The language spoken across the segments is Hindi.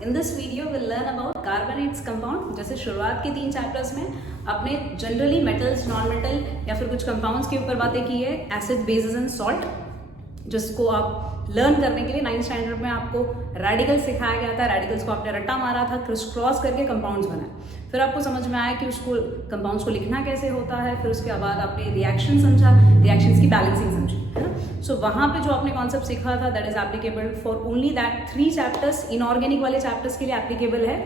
In this video we'll learn about carbonates compound. जैसे शुरुआत के 3 चैप्टर्स में आपने जनरली मेटल्स, नॉन मेटल या फिर कुछ कंपाउंड्स के ऊपर बातें की है, एसिड, बेसिस एंड सॉल्ट, जिसको आप लर्न करने के लिए 9th स्टैंडर्ड में आपको रेडिकल सिखाया गया था। रेडिकल्स को आपने रट्टा मारा था, क्रिस क्रॉस करके कंपाउंड्स बनाए। फिर आपको समझ में आया कि उसको कंपाउंड्स को लिखना कैसे होता है। फिर उसके बाद आपने रिएक्शन समझा, रिएक्शंस की बैलेंसिंग समझी, है ना। सो वहाँ पे जो आपने कॉन्सेप्ट सीखा था that is applicable for only that 3 chapters. Inorganic वाले चैप्टर्स के लिए एप्लीकेबल है।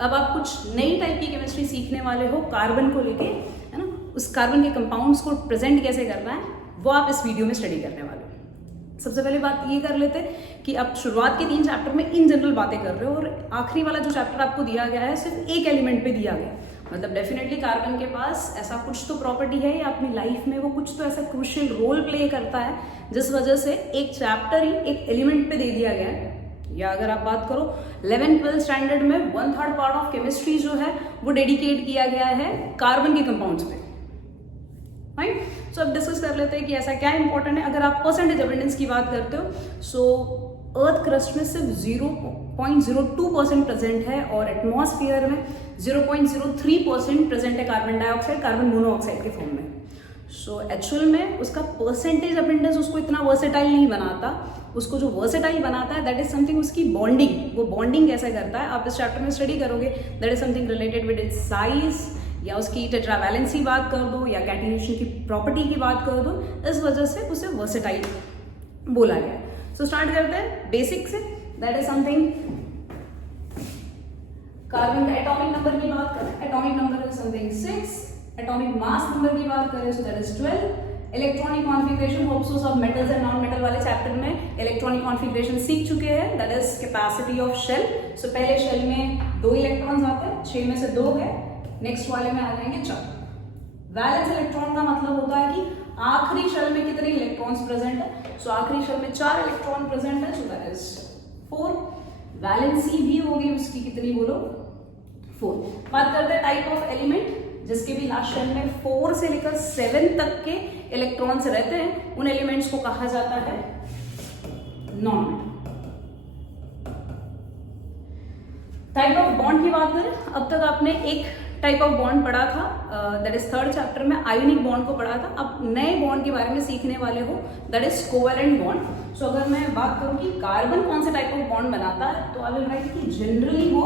अब आप कुछ नई टाइप की केमिस्ट्री सीखने वाले हो कार्बन को लेके, है ना। उस कार्बन के कंपाउंड्स को प्रेजेंट कैसे करना है वो आप इस वीडियो में स्टडी करने वाले हो। सबसे पहले बात ये कर लेते हैं कि आप शुरुआत के 3 चैप्टर में इन जनरल बातें कर रहे हो और आखिरी वाला जो चैप्टर आपको दिया गया है सिर्फ एक एलिमेंट पे दिया गया। मतलब डेफिनेटली कार्बन के पास ऐसा कुछ तो प्रॉपर्टी है या अपनी लाइफ में वो कुछ तो ऐसा क्रूशियल रोल प्ले करता है जिस वजह से एक चैप्टर ही एक एलिमेंट पे दे दिया गया है। या अगर आप बात करो 11th-12th स्टैंडर्ड में 1/3 पार्ट ऑफ केमिस्ट्री जो है वो डेडिकेट किया गया है कार्बन के कंपाउंड्स पे। राइट, सो अब डिस्कस कर लेते हैं कि ऐसा क्या इंपॉर्टेंट है। अगर आप परसेंटेज एविडेंस की बात करते हो सो अर्थ क्रस्ट में सिर्फ 0.02% प्रेजेंट है और एटमॉस्फेयर में 0.03% प्रेजेंट है कार्बन डाइऑक्साइड, कार्बन मोनोऑक्साइड के फॉर्म में। सो एक्चुअल में उसका परसेंटेज एविडेंस उसको इतना वर्सेटाइल नहीं बनाता। उसको जो वर्सेटाइल बनाता है दैट इज समथिंग उसकी बॉन्डिंग। वो बॉन्डिंग कैसे करता है आप इस चैप्टर में स्टडी करोगे। That is something related with its size या उसकी टेट्रावैलेंसी बात कर दो या कैटिनेशन की प्रॉपर्टी की बात कर दो। इस वजह से उसे वर्सेटाइल बोला गया है। सो स्टार्ट करते हैं बेसिक से। दैट इज समथिंग कार्बन का एटॉमिक नंबर की बात करें, atomic number is something 6। Atomic mass number की बात करें so that is 12। Electronic configuration hopes of metals and non metal वाले चैप्टर में इलेक्ट्रॉनिक कॉन्फ़िगरेशन सीख चुके हैं। That is capacity of shell. So पहले शेल में 2 इलेक्ट्रॉन्स आते हैं, 6 में से 2 है, नेक्स्ट वाले में आ जाएंगे 4। वैलेंस इलेक्ट्रॉन का मतलब होता है कि आखिरी शेल में कितने इलेक्ट्रॉन्स प्रेजेंट है। सो आखिरी शेल में 4 इलेक्ट्रॉन प्रेजेंट है, सो दैट इज 4। वैलेंसी भी होगी उसकी कितनी बोलो 4। बात करते हैं टाइप ऑफ एलिमेंट जिसके भी लास्ट शेल में 4 से लेकर 7 तक के इलेक्ट्रॉन्स रहते हैं। उन एलिमेंट्स को कहा जाता है non metal. Type of bond की बात करें, अब तक आपने एक टाइप ऑफ बॉन्ड पढ़ा था, दैट इज 3rd चैप्टर में आयोनिक बॉन्ड को पढ़ा था। अब नए बॉन्ड के बारे में सीखने वाले हो, दैट इज कोवैलेंट बॉन्ड। सो अगर मैं बात करूं कि कार्बन कौन से टाइप ऑफ बॉन्ड बनाता है तो आई विल राइट कि जनरली वो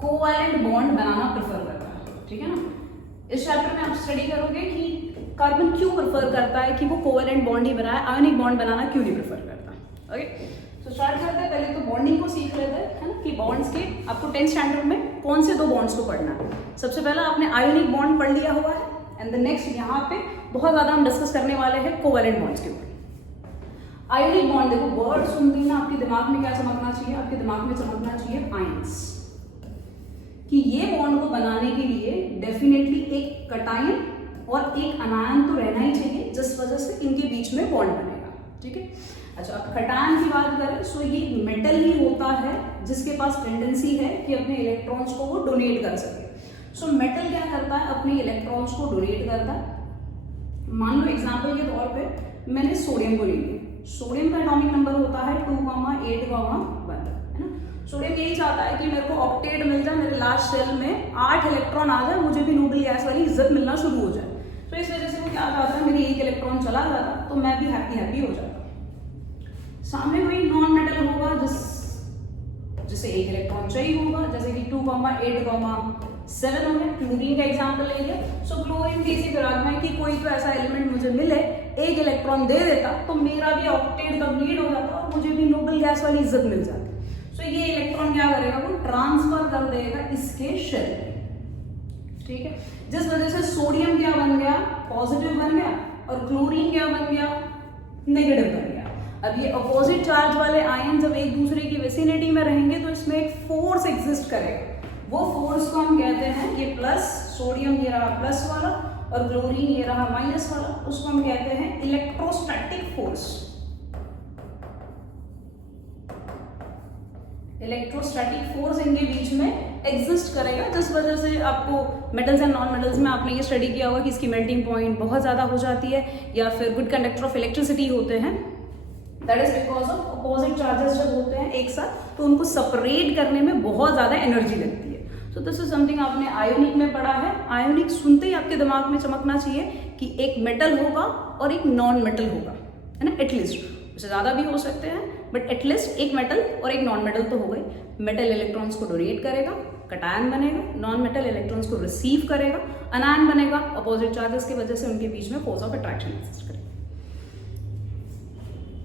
कोवैलेंट बॉन्ड बनाना प्रेफर करता है। ठीक है ना। इस चैप्टर में आप स्टडी करोगे कि कार्बन क्यों प्रेफर करता है कि वो कोवैलेंट बॉन्ड ही बनाए, आयोनिक बॉन्ड बनाना क्यों नहीं प्रेफर करता। ओके, तो स्टार्ट करते हैं। पहले तो बॉन्डिंग को सीख लेते हैं, है ना, कि बॉन्ड्स के आपको 10th स्टैंडर्ड में कौन से 2 बॉन्ड्स को पढ़ना है। सबसे पहला आपने आयोनिक बॉन्ड पढ़ लिया हुआ है एंड द नेक्स्ट यहाँ पे बहुत ज्यादा हम डिस्कस करने वाले हैं कोवैलेंट बॉन्ड्स के ऊपर। आयोनिक बॉन्ड देखो, वर्ड सुनते ही ना आपके दिमाग में क्या चमकना चाहिए, आपके दिमाग में चमकना चाहिए आयंस। कि ये बॉन्ड को बनाने के लिए डेफिनेटली एक कटायन और एक अनायन तो रहना ही चाहिए जिस वजह से इनके बीच में बॉन्ड बनेगा। ठीक है। अच्छा, कटायन की बात करें सो ये मेटल ही होता है जिसके पास टेंडेंसी है कि अपने इलेक्ट्रॉन्स को वो डोनेट कर सके। सो मेटल क्या करता है, अपने इलेक्ट्रॉन्स को डोनेट करता है। मान लो एग्जांपल के तौर पे मैंने सोडियम को ले लिया। सोडियम का एटॉमिक नंबर होता है 2,8,1, है ना। सोडियम यही चाहता है कि मेरे को ऑक्टेट मिल जाए, मेरे लास्ट शेल में 8 इलेक्ट्रॉन आ जाए, मुझे भी नोबेल गैस वाली इज्जत मिलना शुरू हो जाए। तो इस वजह से वो क्या चाहता है, मेरी 1 इलेक्ट्रॉन चला जाता तो मैं भी हैप्पी हो जाता। सामने कोई नॉन मेटल होगा जिसे 1 इलेक्ट्रॉन चाहिए होगा, जैसे कि 2,8,7 हो गया। क्लोरीन का एग्जांपल ले लिया। सो क्लोरीन की इसी फिराक में कि कोई तो ऐसा एलिमेंट मुझे मिले, 1 इलेक्ट्रॉन दे देता तो मेरा भी ऑक्टेट कंप्लीट हो जाता और मुझे भी नोबेल गैस वाली इज्जत मिल जाती। सो ये इलेक्ट्रॉन क्या करेगा, वो ट्रांसफर कर देगा इसके शेल में। ठीक है। जिस वजह से सोडियम क्या बन गया, पॉजिटिव बन गया और क्लोरीन क्या बन गया, नेगेटिव बन गया। अब ये अपोजिट चार्ज वाले आयन जब एक दूसरे की विसिनिटी में रहेंगे तो इसमें एक फोर्स एग्जिस्ट करेगा। वो फोर्स को हम कहते हैं कि प्लस, सोडियम ये रहा प्लस वाला और क्लोरीन ये रहा माइनस वाला, उसको हम कहते हैं इलेक्ट्रोस्टैटिक फोर्स। इलेक्ट्रोस्टैटिक फोर्स इनके बीच में एग्जिस्ट करेगा जिस वजह से आपको मेटल्स एंड नॉन मेटल्स में आपने ये स्टडी किया होगा कि इसकी मेल्टिंग पॉइंट बहुत ज़्यादा हो जाती है या फिर गुड कंडक्टर ऑफ इलेक्ट्रिसिटी होते हैं। That is because of opposite charges जब होते हैं एक साथ तो उनको सेपरेट करने में बहुत ज्यादा एनर्जी लगती है। सो दिस इज समथिंग आपने आयोनिक में पढ़ा है। आयोनिक सुनते ही आपके दिमाग में चमकना चाहिए कि एक मेटल होगा और एक नॉन मेटल होगा, है ना, एटलीस्ट। उससे ज्यादा भी हो सकते हैं बट एटलीस्ट एक मेटल और एक नॉन मेटल तो हो गई। मेटल इलेक्ट्रॉन्स को डोनेट करेगा, कटायन बनेगा, नॉन मेटल इलेक्ट्रॉन्स को रिसीव करेगा, अनायन बनेगा, अपोजिट चार्जेस की वजह से उनके बीच में फोर्स ऑफ अट्रैक्शन एग्जिस्ट करेगा।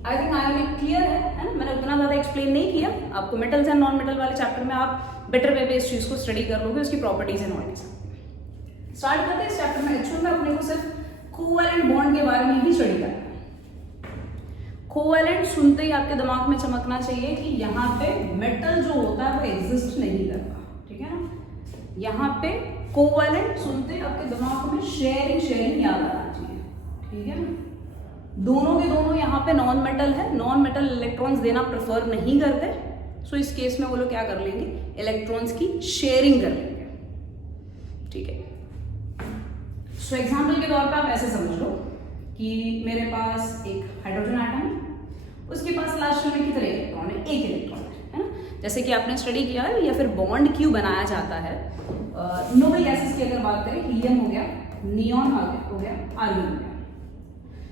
आई थिंक आयोनिक क्लियर है ना, मैंने उतना ज्यादा एक्सप्लेन नहीं किया। आपको मेटल्स एंड नॉन मेटल वाले चैप्टर में आप बेटर वे पे इस चीज को स्टडी कर लोगे, उसकी प्रॉपर्टीज एंड ऑल के साथ। स्टार्ट करते हैं इस चैप्टर में। एक्चुअल में अपने को सिर्फ कोवैलेंट बॉन्ड के बारे में ही स्टडी करना है। कोवैलेंट सुनते ही आपके दिमाग में चमकना चाहिए कि यहाँ पे मेटल जो होता है वो एग्जिस्ट नहीं करता, ठीक है ना। यहाँ पे कोवैलेंट सुनते ही आपके दिमाग में शेयरिंग याद आना चाहिए, ठीक है ना। दोनों के दोनों यहाँ पे नॉन मेटल है, नॉन मेटल इलेक्ट्रॉन्स देना प्रेफर नहीं करते। सो इस केस में वो लोग क्या कर लेंगे, इलेक्ट्रॉन्स की शेयरिंग कर लेंगे, ठीक है। सो एग्जाम्पल के तौर पे आप ऐसे समझ लो कि मेरे पास एक हाइड्रोजन एटम है, उसके पास लास्ट शेल में कितने इलेक्ट्रॉन है, एक इलेक्ट्रॉन है ना। जैसे कि आपने स्टडी किया है या फिर बॉन्ड क्यों बनाया जाता है। नोबल गैसेस की अगर बात करें, हीलियम हो गया, नियॉन हो गया, आर्गन हो गया।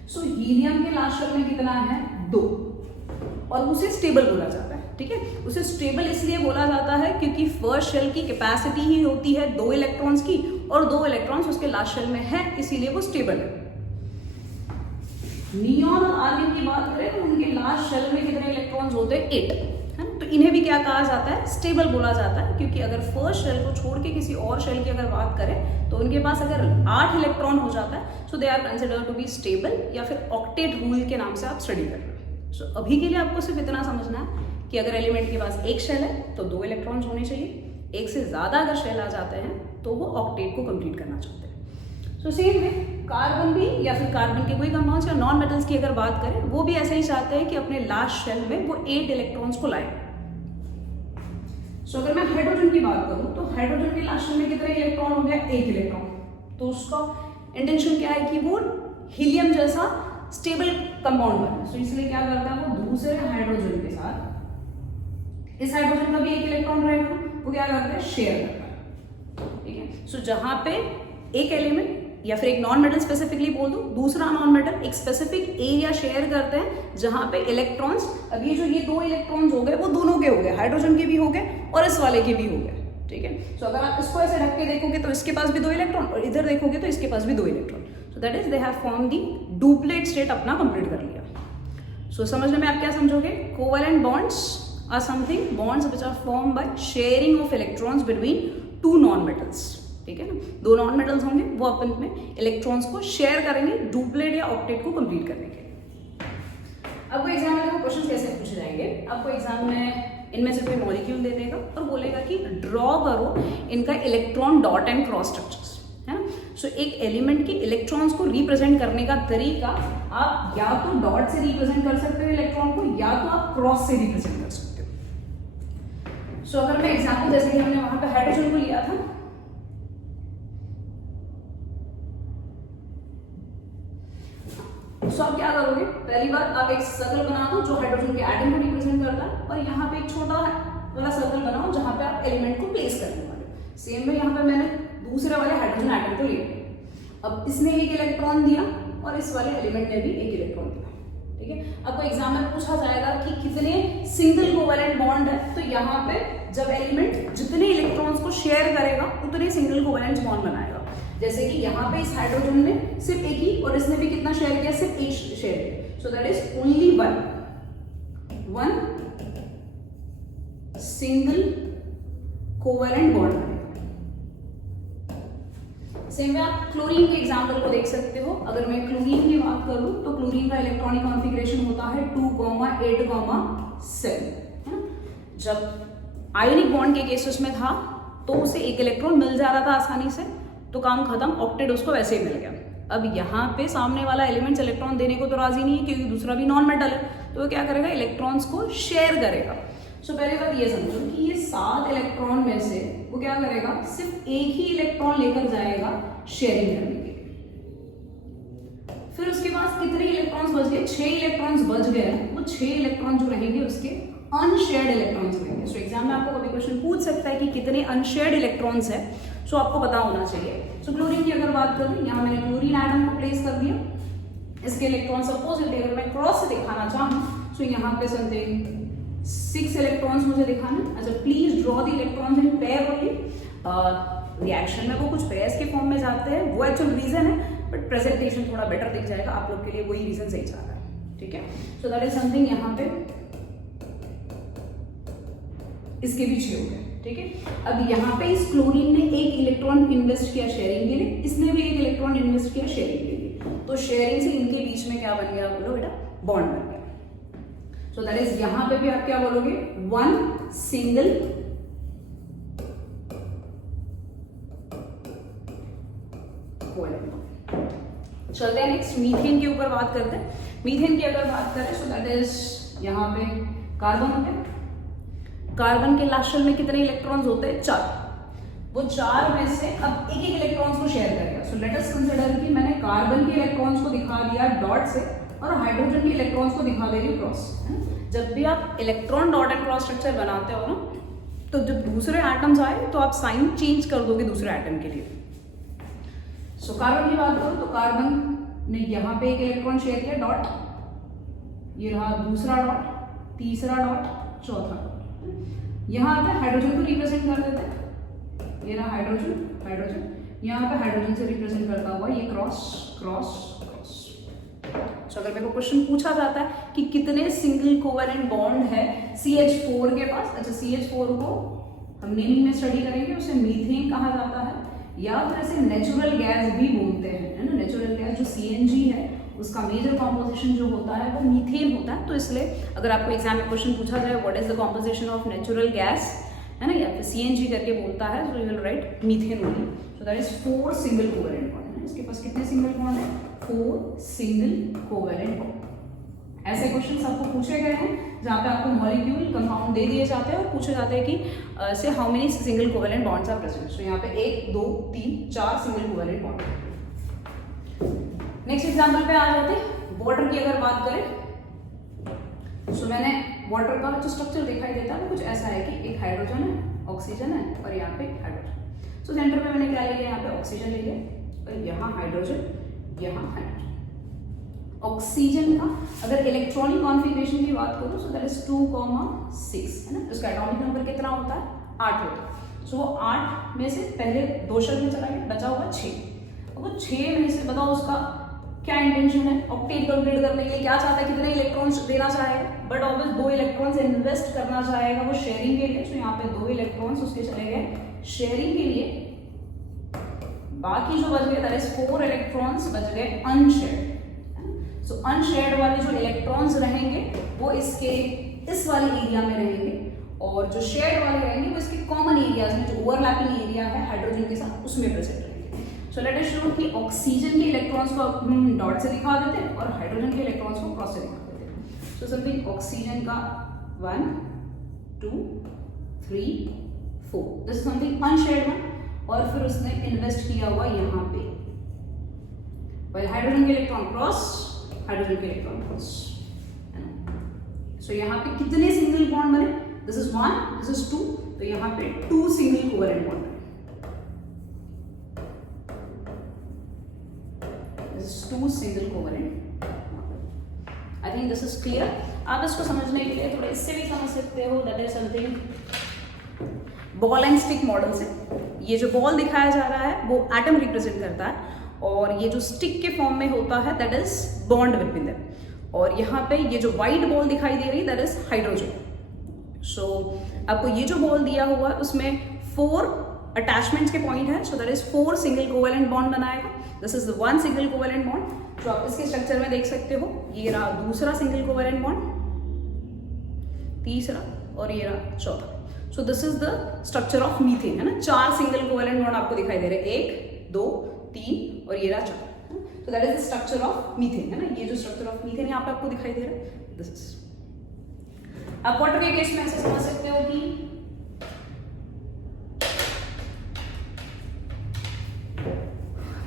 सो हीलियम के लास्ट शेल में कितना है, 2, और उसे स्टेबल बोला जाता है, ठीक है। उसे स्टेबल इसलिए बोला जाता है क्योंकि फर्स्ट शेल की कैपेसिटी ही होती है 2 इलेक्ट्रॉन्स की, और 2 इलेक्ट्रॉन्स उसके लास्ट शेल में है, इसीलिए वो स्टेबल है। नियॉन और आर्गन की बात करें तो उनके लास्ट शेल में कितने इलेक्ट्रॉन्स होते हैं, 8, है ना। तो इन्हें भी क्या कहा जाता है, स्टेबल बोला जाता है, क्योंकि अगर फर्स्ट शेल को छोड़ के किसी और शेल की अगर बात करें तो उनके पास अगर 8 इलेक्ट्रॉन हो जाता है, so they are considered to be stable, या फिर ऑक्टेट रूल के नाम से आप स्टडी कर रहे हो। सो अभी के लिए आपको सिर्फ इतना समझना है कि अगर एलिमेंट के पास एक शेल है तो 2 इलेक्ट्रॉन्स होने चाहिए, एक से ज्यादा अगर शेल आ जाते हैं तो वो ऑक्टेट को कंप्लीट करना चाहते हैं। सो सेम वे कार्बन भी, या फिर कार्बन के कोई कंपाउंड्स या नॉन मेटल्स की अगर बात करें, वो भी ऐसे ही चाहते हैं कि अपने लास्ट शेल में वो 8 इलेक्ट्रॉन्स को लाए। सो अगर मैं हाइड्रोजन की बात करूं तो हाइड्रोजन के लास्ट शेल में कितने इलेक्ट्रॉन हो गया, 1 इलेक्ट्रॉन। तो उसका इंटेंशन क्या है कि वो हीलियम जैसा स्टेबल कंपाउंड बने। सो इसलिए क्या करता है, वो दूसरे हाइड्रोजन के साथ, इस हाइड्रोजन का भी 1 इलेक्ट्रॉन रहेगा, वो क्या करता है, शेयर करता है, ठीक है। सो जहां पे एक एलिमेंट या फिर एक नॉन मेटल स्पेसिफिकली बोल दो, दूसरा नॉन मेटल एक स्पेसिफिक एरिया शेयर करते हैं जहां पे इलेक्ट्रॉन्स, अब ये 2 इलेक्ट्रॉन्स हो गए वो दोनों के हो गए, हाइड्रोजन के भी हो गए और इस वाले के भी हो गए, ठीक है। सो अगर आप इसको ऐसे ढक के देखोगे तो इसके पास भी 2 इलेक्ट्रॉन, और इधर देखोगे तो इसके पास भी 2 electron. So that is they have form the duplet state अपना कंप्लीट कर लिया। सो समझने में आप क्या समझोगे, covalent bonds are something bonds which are formed by sharing of electrons between 2 non-metals, ठीक है ना। 2 नॉन मेटल्स होंगे, वो अपन में इलेक्ट्रॉन्स को शेयर करेंगे डुप्लेट या ऑक्टेट को कंप्लीट करने के लिए। आपको एग्जाम में क्वेश्चन कैसे पूछे जाएंगे, आपको एग्जाम में इनमें से कोई मॉलिक्यूल दे देगा और बोलेगा कि ड्रॉ करो इनका electron dot and cross structures, है ना। सो एक एलिमेंट के इलेक्ट्रॉन्स को रिप्रेजेंट करने का तरीका, आप या तो डॉट से रिप्रेजेंट कर सकते हो इलेक्ट्रॉन को, या तो आप क्रॉस से रिप्रेजेंट कर सकते हो। सो अगर मैं एग्जाम्पल, जैसे कि हमने वहां पे हाइड्रोजन को लिया था, सो आप क्या करोगे, पहली बार आप एक सर्कल बना दो जो हाइड्रोजन के एटम को रिप्रेजेंट करता है, और यहाँ पे एक छोटा वाला सर्कल बनाओ जहां पे आप एलिमेंट को प्लेस करने वाले हो। सेम वे यहाँ पे मैंने दूसरे वाले हाइड्रोजन एटम को लिया, अब इसने 1 इलेक्ट्रॉन दिया और इस वाले एलिमेंट ने भी 1 इलेक्ट्रॉन दिया, ठीक है। आपको एग्जाम में पूछा जाएगा कि कितने सिंगल कोवैलेंट बॉन्ड है, तो यहाँ पे जब एलिमेंट जितने इलेक्ट्रॉन्स को शेयर करेगा उतने सिंगल कोवैलेंट बॉन्ड बनाएगा। जैसे कि यहाँ पे इस हाइड्रोजन ने सिर्फ 1 ही, और इसने भी कितना शेयर किया, सिर्फ 1 शेयर किया। सो that is only one single covalent bond बनेगा। सेम में आप क्लोरीन के एग्जाम्पल को देख सकते हो। अगर मैं क्लोरीन की बात करूं तो क्लोरीन का इलेक्ट्रॉनिक कॉन्फ़िगरेशन होता है 2,8,7, है ना। जब आयोनिक बॉन्ड के केसेस में था तो उसे 1 इलेक्ट्रॉन मिल जा रहा था आसानी से, तो काम खत्म, ऑक्टेट उसको वैसे ही मिल गया। अब यहाँ पे सामने वाला एलिमेंट्स इलेक्ट्रॉन देने को तो राजी नहीं है क्योंकि दूसरा भी नॉन मेटल है, तो वो क्या करेगा, इलेक्ट्रॉन्स को शेयर करेगा। सो पहली बात ये समझो कि ये 7 इलेक्ट्रॉन में से वो क्या करेगा, सिर्फ 1 ही इलेक्ट्रॉन लेकर जाएगा शेयरिंग करने के लिए। फिर उसके पास कितने इलेक्ट्रॉन्स बच गए, 6 इलेक्ट्रॉन्स बच गए। वो 6 इलेक्ट्रॉन जो रहेंगे उसके अनशेयर्ड इलेक्ट्रॉन्स रहेंगे। सो एग्जाम में आपको कभी क्वेश्चन पूछ सकता है कि कितने अनशेयर्ड इलेक्ट्रॉन्स है, सो आपको पता होना चाहिए। सो क्लोरीन की अगर बात करें, यहाँ मैंने क्लोरीन एटम को प्लेस कर दिया, इसके इलेक्ट्रॉन सपोजिटली अगर मैं क्रॉस से दिखाना चाहूँ तो यहाँ पे समथिंग 6 इलेक्ट्रॉन्स मुझे दिखाना। अच्छा, please draw the electrons in pair only. Reaction में वो कुछ पेयर्स के फॉर्म में जाते हैं, वो एक्चुअल रीजन है, बट प्रेजेंटेशन थोड़ा बेटर दिख जाएगा आप लोग के लिए, वही रीजन सही चाह रहा है, ठीक है। सो दैट इज समथिंग, यहाँ पे इसके भी 6 हो गए, ठीक है। अब यहाँ पे इस क्लोरीन ने एक इलेक्ट्रॉन इन्वेस्ट किया शेयरिंग के लिए, इसने भी एक इलेक्ट्रॉन इन्वेस्ट किया शेयरिंग के लिए, तो शेयरिंग से इनके बीच में क्या बन गया, बोलो बेटा, बॉन्ड बन गया। सो दैट इज, यहाँ पे भी आप क्या बोलोगे, वन सिंगल कोवैलेंट। चलते हैं नेक्स्ट, मीथेन के ऊपर बात करते हैं। मीथेन की अगर बात करें, सो दैट इज यहाँ पे कार्बन हो गया। कार्बन के लास्ट शेल में कितने इलेक्ट्रॉन्स होते हैं, 4। वो 4 में से अब एक एक इलेक्ट्रॉन्स को शेयर करेगा। सो लेट अस कंसीडर कि मैंने कार्बन के इलेक्ट्रॉन्स को दिखा दिया डॉट से और हाइड्रोजन के इलेक्ट्रॉन्स को दिखा दे रही हूँ क्रॉस। जब भी आप electron dot and cross structure बनाते हो ना, तो जब दूसरे एटम्स आए तो आप साइन चेंज कर दोगे दूसरे एटम के लिए। सो कार्बन की बात करो तो कार्बन ने यहाँ पे एक इलेक्ट्रॉन शेयर किया डॉट, ये रहा दूसरा डॉट, तीसरा डॉट, चौथा डॉट। यहाँ पे हाइड्रोजन को रिप्रेजेंट कर देते हैं, ये रहा हाइड्रोजन, हाइड्रोजन, यहाँ पे हाइड्रोजन से रिप्रेजेंट करता हुआ ये क्रॉस क्रॉस क्रॉस। सो अगर मेरे को क्वेश्चन पूछा जाता है कि कितने सिंगल कोवैलेंट बॉन्ड है CH4 के पास, अच्छा CH4 को हम नेमिंग में स्टडी करेंगे, उसे मीथेन कहा जाता है, या फिर ऐसे नेचुरल गैस भी बोलते हैं, है ना। नेचुरल गैस जो CNG है उसका मेजर कॉम्पोजिशन जो होता है वो मीथेन होता है। तो इसलिए अगर आपको एग्जाम में क्वेश्चन पूछा जाए what is the composition of natural gas, है ना, या फिर CNG करके बोलता है, तो you will write methane only. So that is 4 single covalent bond है। इसके पास कितने सिंगल बॉन्ड है, 4 सिंगल कोवैलेंट बॉन्ड। ऐसे क्वेश्चन आपको पूछे गए हैं जहाँ पे आपको मॉलिक्यूल कंपाउंड दे दिए जाते हैं और पूछे जाते हैं कि say how many single covalent bonds are present. So यहाँ पे 1 2 3 4 single covalent bond. Next example पे आ जाते हैं, वाटर की अगर बात करें, सो मैंने वाटर का जो स्ट्रक्चर दिखाई देता है वो कुछ ऐसा है कि एक हाइड्रोजन है, ऑक्सीजन है और यहाँ पे हाइड्रोजन। सो सेंटर पे मैंने क्या ले लिया, यहाँ पे ऑक्सीजन ले लिया और यहाँ हाइड्रोजन, यहाँ हाइड्रोजन। ऑक्सीजन का अगर इलेक्ट्रॉनिक कॉन्फ़िगरेशन की बात करूँ, सो दैट इज 2,6, है ना। उसका एटॉमिक नंबर कितना होता है, 8 होता है। सो वो 8 में से पहले 2 शेल में चला गया, बचा हुआ 6। वो 6 में से बताओ उसका क्या इंटेंशन है, ऑक्टेट कंप्लीट करने के लिए क्या चाहता है, कितने इलेक्ट्रॉन्स देना चाहेगा, बट ऑब्वियस 2 इलेक्ट्रॉन्स इन्वेस्ट करना चाहेगा वो शेयरिंग के लिए। तो यहाँ पे 2 इलेक्ट्रॉन्स उसके चले गए शेयरिंग के लिए, बाकी जो बच गए दैट इज 4 इलेक्ट्रॉन्स बच गए अनशेयर्ड। सो अनशेयर्ड वाले जो इलेक्ट्रॉन्स रहेंगे वो इसके इस वाले एरिया में रहेंगे, और जो शेयर्ड वाले रहेंगे वो इसके कॉमन एरियाज में, जो ओवरलैपिंग एरिया है हाइड्रोजन के साथ, उसमें प्रेजेंट रहेंगे। सो लेट अस शो कि ऑक्सीजन के इलेक्ट्रॉन्स को डॉट से दिखा देते हैं और हाइड्रोजन के इलेक्ट्रॉन्स को क्रॉस से दिखा देते हैं। सो समथिंग ऑक्सीजन का 1 2 3 4, this is something unshared one, और फिर उसने इन्वेस्ट किया हुआ यहाँ पे, वेल हाइड्रोजन के इलेक्ट्रॉन क्रॉस, हाइड्रोजन के इलेक्ट्रॉन क्रॉस। सो यहाँ पे कितने सिंगल बॉन्ड बने, दिस इज 1, दिस इज 2, तो यहाँ पे 2 सिंगल कोवैलेंट बॉन्ड बने। This is 2 single covalent bond. I think this is clear. आप इसको समझने के लिए थोड़ा इससे भी समझ सकते हो, that is something ball and stick model से। ये जो बॉल दिखाया जा रहा है वो एटम रिप्रेजेंट करता है, और ये जो स्टिक के फॉर्म में होता है that is bond between them, और यहाँ पे ये जो व्हाइट बॉल दिखाई दे रही है दैट इज हाइड्रोजन। सो आपको ये जो बॉल दिया हुआ है उसमें 4 अटैचमेंट्स के पॉइंट है, so that is 4 single covalent bond बनाएगा। This is 1 single covalent bond जो आप इसके स्ट्रक्चर में देख सकते हो। ये रहा दूसरा सिंगल कोवैलेंट बॉन्ड, तीसरा, और ये रहा चौथा। सो this is the structure of methane, है ना। 4 सिंगल कोवैलेंट बॉन्ड आपको दिखाई दे रहे हैं, 1 2 3 और ये रहा चौथा। सो that is the structure of methane, है ना। ये जो स्ट्रक्चर ऑफ मीथेन यहाँ पे आपको दिखाई दे रहा है, दिस इज। आप वाटर के केस में ऐसे समझ सकते हो कि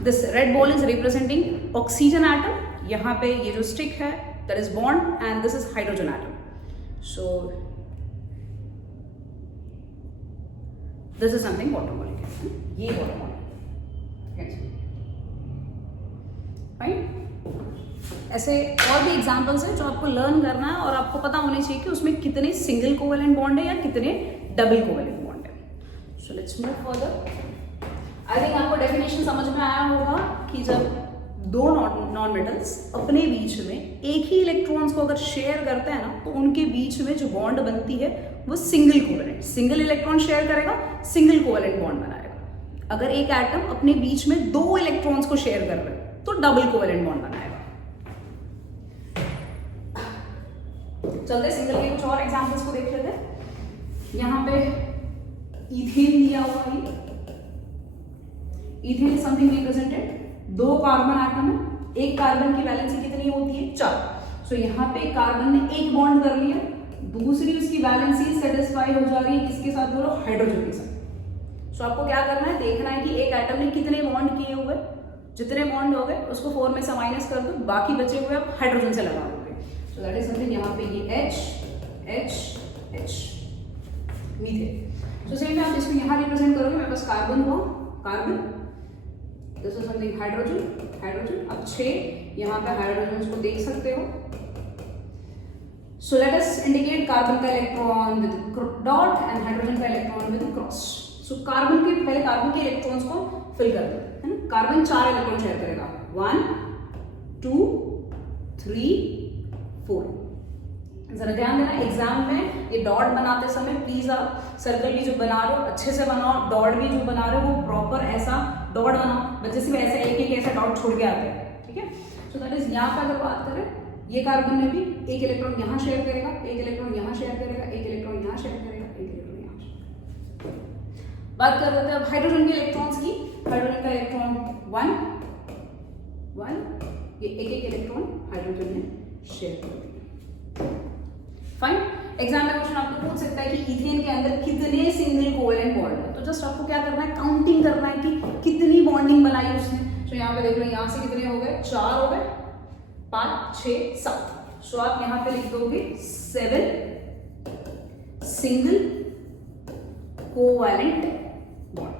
this red ball is representing oxygen atom, यहाँ पे ये जो स्टिक है that is bond and this is hydrogen atom. So this is something water molecule. ये वाटर मॉलिक्यूल. फाइन. ऐसे और भी एग्जांपल्स हैं जो आपको लर्न करना है और आपको पता होने चाहिए कि उसमें कितने सिंगल कोवेलेंट बॉन्ड है या कितने डबल कोवेलेंट बॉन्ड है. So let's move further. I think आपको डेफिनेशन समझ में आया होगा कि जब दो नॉन मेटल्स अपने बीच में एक ही इलेक्ट्रॉन्स को अगर शेयर करते हैं ना तो उनके बीच में जो बॉन्ड बनती है वो single covalent. Single electron share करेगा, सिंगल कोवेलेंट बॉन्ड बनाएगा. अगर एक एटम अपने बीच में दो इलेक्ट्रॉन्स को शेयर कर रहे हैं तो डबल कोवेलेंट बॉन्ड बनाएगा. चलते सिंगल के कुछ और एग्जांपल्स को देख लेते हैं. यहाँ पे इथेन दिया हुआ है. Ethane is something represented. दो कार्बन एटम है, एक कार्बन की वैलेंसी कितनी होती है 4. सो यहाँ पे कार्बन ने एक बॉन्ड कर लिया, दूसरी उसकी वैलेंसी सेटिस्फाई हो जा रही है किसके साथ बोलो, हाइड्रोजन के साथ. सो आपको क्या करना है, देखना है कि एक एटम ने कितने बॉन्ड किए हुए. जितने बॉन्ड हो गए उसको 4 में से माइनस कर दो, बाकी बचे हुए आप हाइड्रोजन से लगा दोगे. सो दैट इज समथिंग. यहाँ पे ये H मीथेन. सो सेम आप इसको यहाँ रिप्रेजेंट करोगे. मेरे पास कार्बन हो, carbon, this is something hydrogen. अब 6 यहाँ पे हाइड्रोजन को देख सकते हो. So let us indicate carbon का electron with dot and hydrogen का electron with cross. So carbon के पहले कार्बन के इलेक्ट्रॉन्स को फिल कर दो, है ना. कार्बन 4 इलेक्ट्रॉन शेयर करेगा, 1 2 3 4. जरा ध्यान देना एग्जाम में ये डॉट बनाते समय प्लीज आप सर्कल भी जो बना रहे हो अच्छे से बनाओ, डॉट भी जो बना रहे हो वो प्रॉपर ऐसा डॉट बनाओ. बच्चे से ऐसे एक ऐसा डॉट छोड़ के आते हैं, ठीक है. सो दैट इज यहाँ पे अगर बात करें, ये कार्बन ने भी एक इलेक्ट्रॉन यहाँ शेयर करेगा, एक इलेक्ट्रॉन यहाँ शेयर करेगा, एक इलेक्ट्रॉन यहाँ शेयर करेगा, एक इलेक्ट्रॉन यहाँ शेयर. बात कर रहे थे अब हाइड्रोजन के इलेक्ट्रॉन्स की. हाइड्रोजन का इलेक्ट्रॉन 1, ये एक इलेक्ट्रॉन हाइड्रोजन ने शेयर कर दिया. फाइन. एग्जाम में क्वेश्चन आपको पूछ सकता है कि इथेन के अंदर कितने सिंगल कोवेलेंट बॉन्ड है. तो जस्ट आपको क्या करना है, काउंटिंग करना है कि कितनी बॉन्डिंग बनाई उसने. तो यहाँ पे देख लो, यहाँ से कितने हो गए, 4 हो गए, 5 6 7. सो आप यहाँ पे लिख दोगे 7 सिंगल कोवेलेंट बॉन्ड.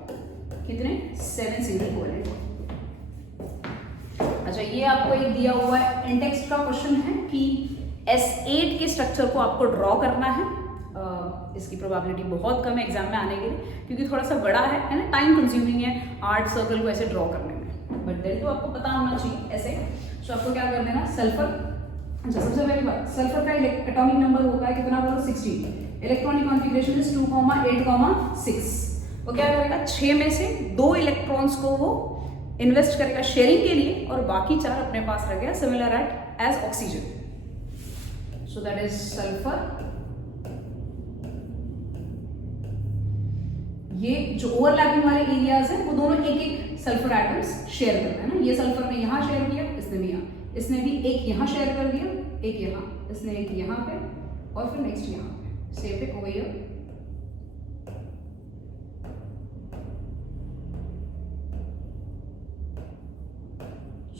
कितने, 7 सिंगल कोवेलेंट बॉन्ड. अच्छा, ये आपको एक दिया हुआ है इंडेक्स का क्वेश्चन है कि S8 के स्ट्रक्चर को आपको ड्रॉ करना है. इसकी प्रोबेबिलिटी बहुत कम है एग्जाम में आने के लिए क्योंकि थोड़ा सा बड़ा है ना, टाइम कंज्यूमिंग है 8 सर्कल को ऐसे ड्रॉ करने में. बट देन तो आपको पता होना चाहिए ऐसे. सो आपको क्या कर देना, सल्फर. अच्छा, सबसे पहली बात, सल्फर का एटॉमिक नंबर होता है कितना बोलो, 16. Electronic configuration is 2,8,6. वो क्या करेगा, 6 में से 2 इलेक्ट्रॉन्स को वो इन्वेस्ट करेगा शेयरिंग के लिए और बाकी 4 अपने पास रखेगा similar as oxygen. So that is sulfur. ये जो ओवरलैपिंग वाले एरियाज हैं वो दोनों एक सल्फर एटम्स शेयर करते हैं ना. ये सल्फर ने यहाँ शेयर किया, इसने भी यहाँ, इसने भी एक यहाँ शेयर कर दिया, एक यहाँ, इसने एक यहाँ पे और फिर नेक्स्ट यहाँ पे. Save it over here.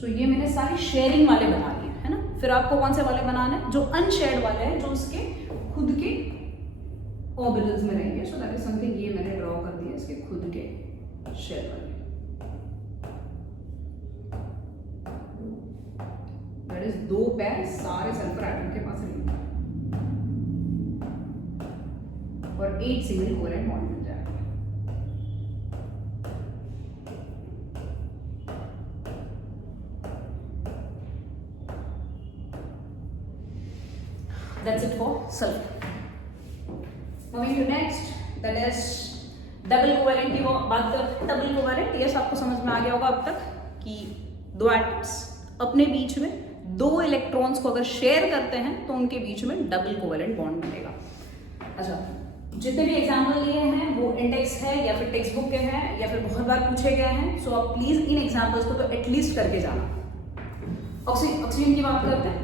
So ये मैंने सारे शेयरिंग वाले बना लिए, है ना. फिर आपको कौन से वाले बनाने हैं, जो अनशेयर्ड वाले हैं, जो उसके खुद के ऑर्बिटल्स में रहेंगे. सो दैट इज समथिंग, ये मैंने ड्रॉ कर दिया इसके खुद के शेयर वाले. दैट इज 2 पैर सारे सल्फर एटम के पास रहेंगे और 8 सिंगल कोवेलेंट बॉन्ड मिल जाएगा. That's it for sulfur. Moving to next, that is double covalent की वो बात करते हैं. डबल कोवेलेंट, ये आपको समझ में आ गया होगा अब तक कि 2 एटम्स अपने बीच में 2 इलेक्ट्रॉन्स को अगर शेयर करते हैं तो उनके बीच में डबल कोवेलेंट बॉन्ड बनेगा. अच्छा, जितने भी एग्जाम्पल लिए हैं वो इंडेक्स है या फिर टेक्स्ट बुक के हैं या फिर बहुत बार पूछे गए हैं. सो आप प्लीज इन एग्जाम्पल्स को तो एटलीस्ट करके जाना. ऑक्सीजन की बात करते हैं.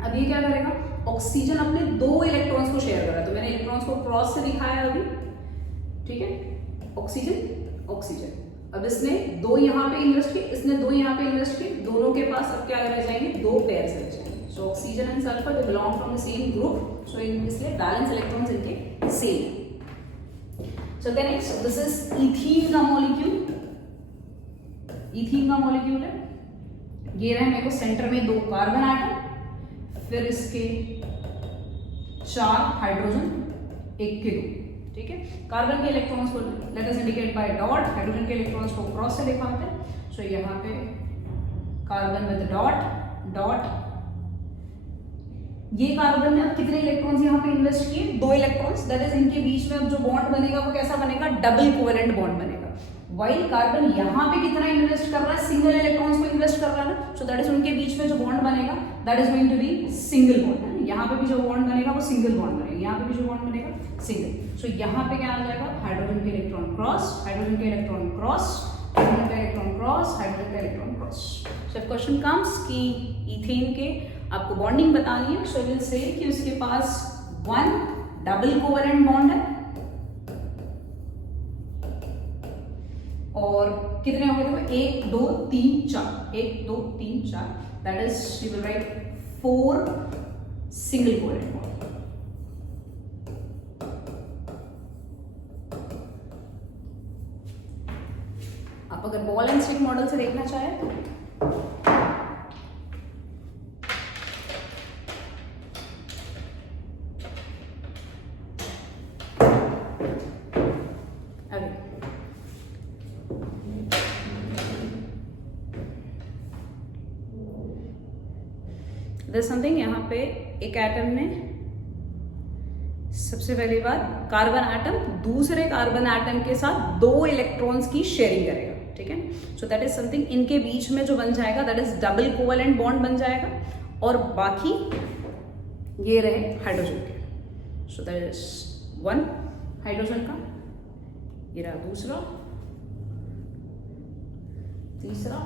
अब ये क्या करेगा, ऑक्सीजन अपने 2 इलेक्ट्रॉन्स को शेयर कर रहा है. तो मैंने इलेक्ट्रॉन्स को क्रॉस से दिखाया अभी, ठीक है. Oxygen oxygen. अब इसने 2 यहाँ पे इन्वेस्ट किए, इसने 2 यहाँ पे इन्वेस्ट किए, दोनों के पास अब क्या रह जाएंगे, 2 पेयर रह जाएंगे। So oxygen and sulphur they belong from the same group, so इसलिए बैलेंस इलेक्ट्रॉन्स इनके same. So then next this is ethene का मॉलिक्यूल। इथीन का मॉलिक्यूल है, ये रहे मेरे को सेंटर में 2 कार्बन एटम, फिर इसके 4 हाइड्रोजन, 1 के 2, ठीक है। कार्बन के इलेक्ट्रॉन्स को late us indicate bye dot, hydrogen के इलेक्ट्रॉन्स को क्रॉस से दिखाते हैं। सो यहाँ पे कार्बन विद डॉट डॉट, ये कार्बन ने अब कितने इलेक्ट्रॉन्स यहाँ पे इन्वेस्ट किए, 2 इलेक्ट्रॉन्स, दैट इज इनके बीच में अब जो बॉन्ड बनेगा वो कैसा बनेगा, डबल कोवेलेंट बॉन्ड बनेगा। वाइल कार्बन यहाँ पे कितना इन्वेस्ट कर रहा है, सिंगल इलेक्ट्रॉन्स को इन्वेस्ट कर रहा है ना, सो दैट इज उनके बीच में जो बॉन्ड बनेगा that is going to be single bond. यहाँ पे भी जो बॉन्ड बनेगा वो सिंगल बॉन्ड बनेगा, यहाँ पे भी जो बॉन्ड बनेगा सिंगल। सो यहाँ पे क्या आ जाएगा, हाइड्रोजन के इलेक्ट्रॉन क्रॉस, हाइड्रोजन के इलेक्ट्रॉन क्रॉस, हाइड्रोजन का इलेक्ट्रॉन क्रॉस, हाइड्रोजन का electron cross. So question comes कि इथेन के आपको बॉन्डिंग बतानी है, सो विल से कि उसके पास 1 डबल कोवेलेंट बॉन्ड है और कितने हो गए थे, 1 2 3 4, 1 2 3 4, that is you will write 4 single covalent bond. आप अगर बॉल एंड स्टिक मॉडल से देखना चाहें तो समथिंग, यहाँ पे एक एटम ने सबसे पहली बार कार्बन एटम दूसरे कार्बन एटम के साथ 2 इलेक्ट्रॉन्स की शेयरिंग करेगा, ठीक है। सो दैट इज समथिंग, इनके बीच में जो बन जाएगा that is double covalent bond बन जाएगा और बाकी ये रहे हाइड्रोजन के। सो दैट इज 1 हाइड्रोजन का, ये रहा दूसरा, तीसरा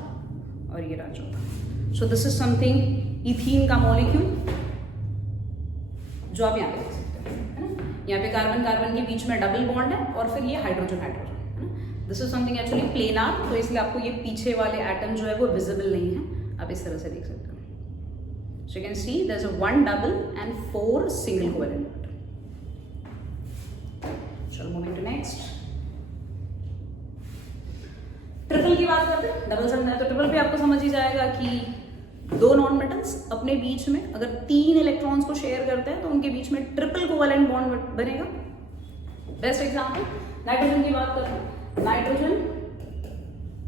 और ये रहा चौथा। सो दिस इज समथिंग इथीन का मॉलिक्यूल जो आप यहाँ पे देख सकते हो, है ना। यहाँ पे कार्बन कार्बन के बीच में डबल बॉन्ड है और फिर ये हाइड्रोजन हाइड्रोजन, है ना। This is something actually planar, तो इसलिए आपको ये पीछे वाले एटम जो है वो विजिबल नहीं है, आप इस तरह से देख सकते हो। So you can see there is 1 double and 4 single covalent bond. चलो मूविंग टू नेक्स्ट, ट्रिपल की बात करते हैं। डबल समझना है तो ट्रिपल भी आपको समझ ही जाएगा कि 2 नॉन मेटल्स अपने बीच में अगर 3 इलेक्ट्रॉन्स को शेयर करते हैं तो उनके बीच में ट्रिपल कोवेलेंट बॉन्ड बनेगा। बेस्ट एग्जांपल नाइट्रोजन की बात करते हैं। नाइट्रोजन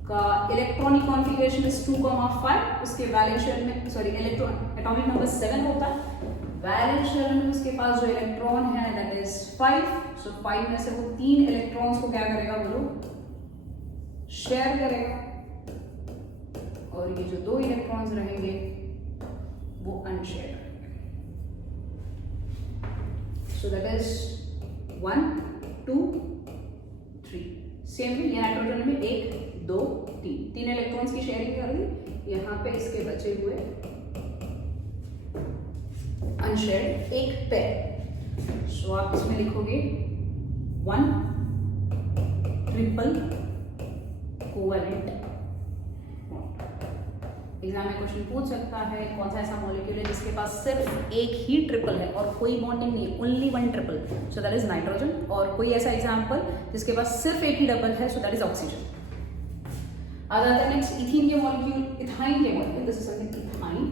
का इलेक्ट्रॉनिक कॉन्फ़िगरेशन इज 2,5, उसके वैलेंस शेल में इलेक्ट्रॉन एटॉमिक नंबर 7 होता है। वैलेंस शेल में उसके पास जो इलेक्ट्रॉन है दैट इज 5। सो 5 में से वो 3 इलेक्ट्रॉन्स को क्या करेगा, बोलो, शेयर करेगा और ये जो 2 इलेक्ट्रॉन्स रहेंगे वो अनशेयर रहेंगे। सो दैट इज 1 2 3। सेम ये नाइट्रोजन में 1 2 3 इलेक्ट्रॉन्स की शेयरिंग कर दी। यहाँ पे इसके बचे हुए अनशेयर्ड 1 पेयर। सो आप इसमें लिखोगे 1 ट्रिपल कोवेलेंट। एग्जाम में क्वेश्चन पूछ सकता है कौन सा ऐसा मॉलिक्यूल है जिसके पास सिर्फ एक ही ट्रिपल है और कोई बॉन्डिंग नहीं है, only 1 triple, so that is nitrogen. और कोई ऐसा एग्जाम्पल जिसके पास सिर्फ एक ही डबल है, सो दैट इज ऑक्सीजन। आ जाता है नेक्स्ट इथीन के मॉलिक्यूल, इथाइन के molecule. This is something ethyne,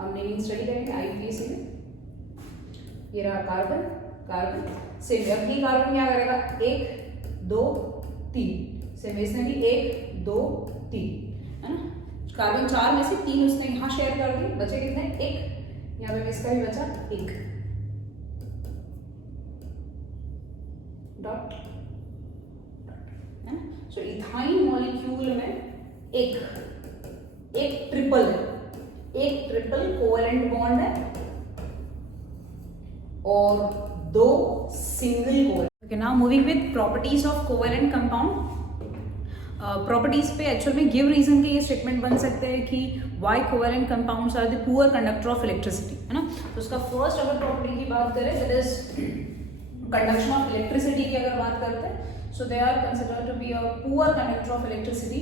हम नेमिंग स्टडी करेंगे आईपीएससी में। ये रहा कार्बन, कार्बन सेम, अब ये कार्बन क्या करेगा, 1 2 3, सेम इसने भी 1 2 3, है ना। कार्बन 4 में से 3 उसने यहाँ शेयर कर दी, बचे कितने, 1। यहाँ पे इसका भी बचा 1 डॉट, है ना। सो इथाइन मॉलिक्यूल में एक ट्रिपल है, एक ट्रिपल कोवेलेंट बॉन्ड है और 2 single covalent. Okay, now moving with properties of covalent compound. Properties पे एक्चुअल में गिव रीजन के ये स्टेटमेंट बन सकते हैं कि why covalent compounds are the poor conductor of electricity, है ना। तो उसका फर्स्ट अगर प्रॉपर्टी की बात करें that is conduction of electricity की अगर बात करते हैं, so they are considered to be a poor conductor of electricity.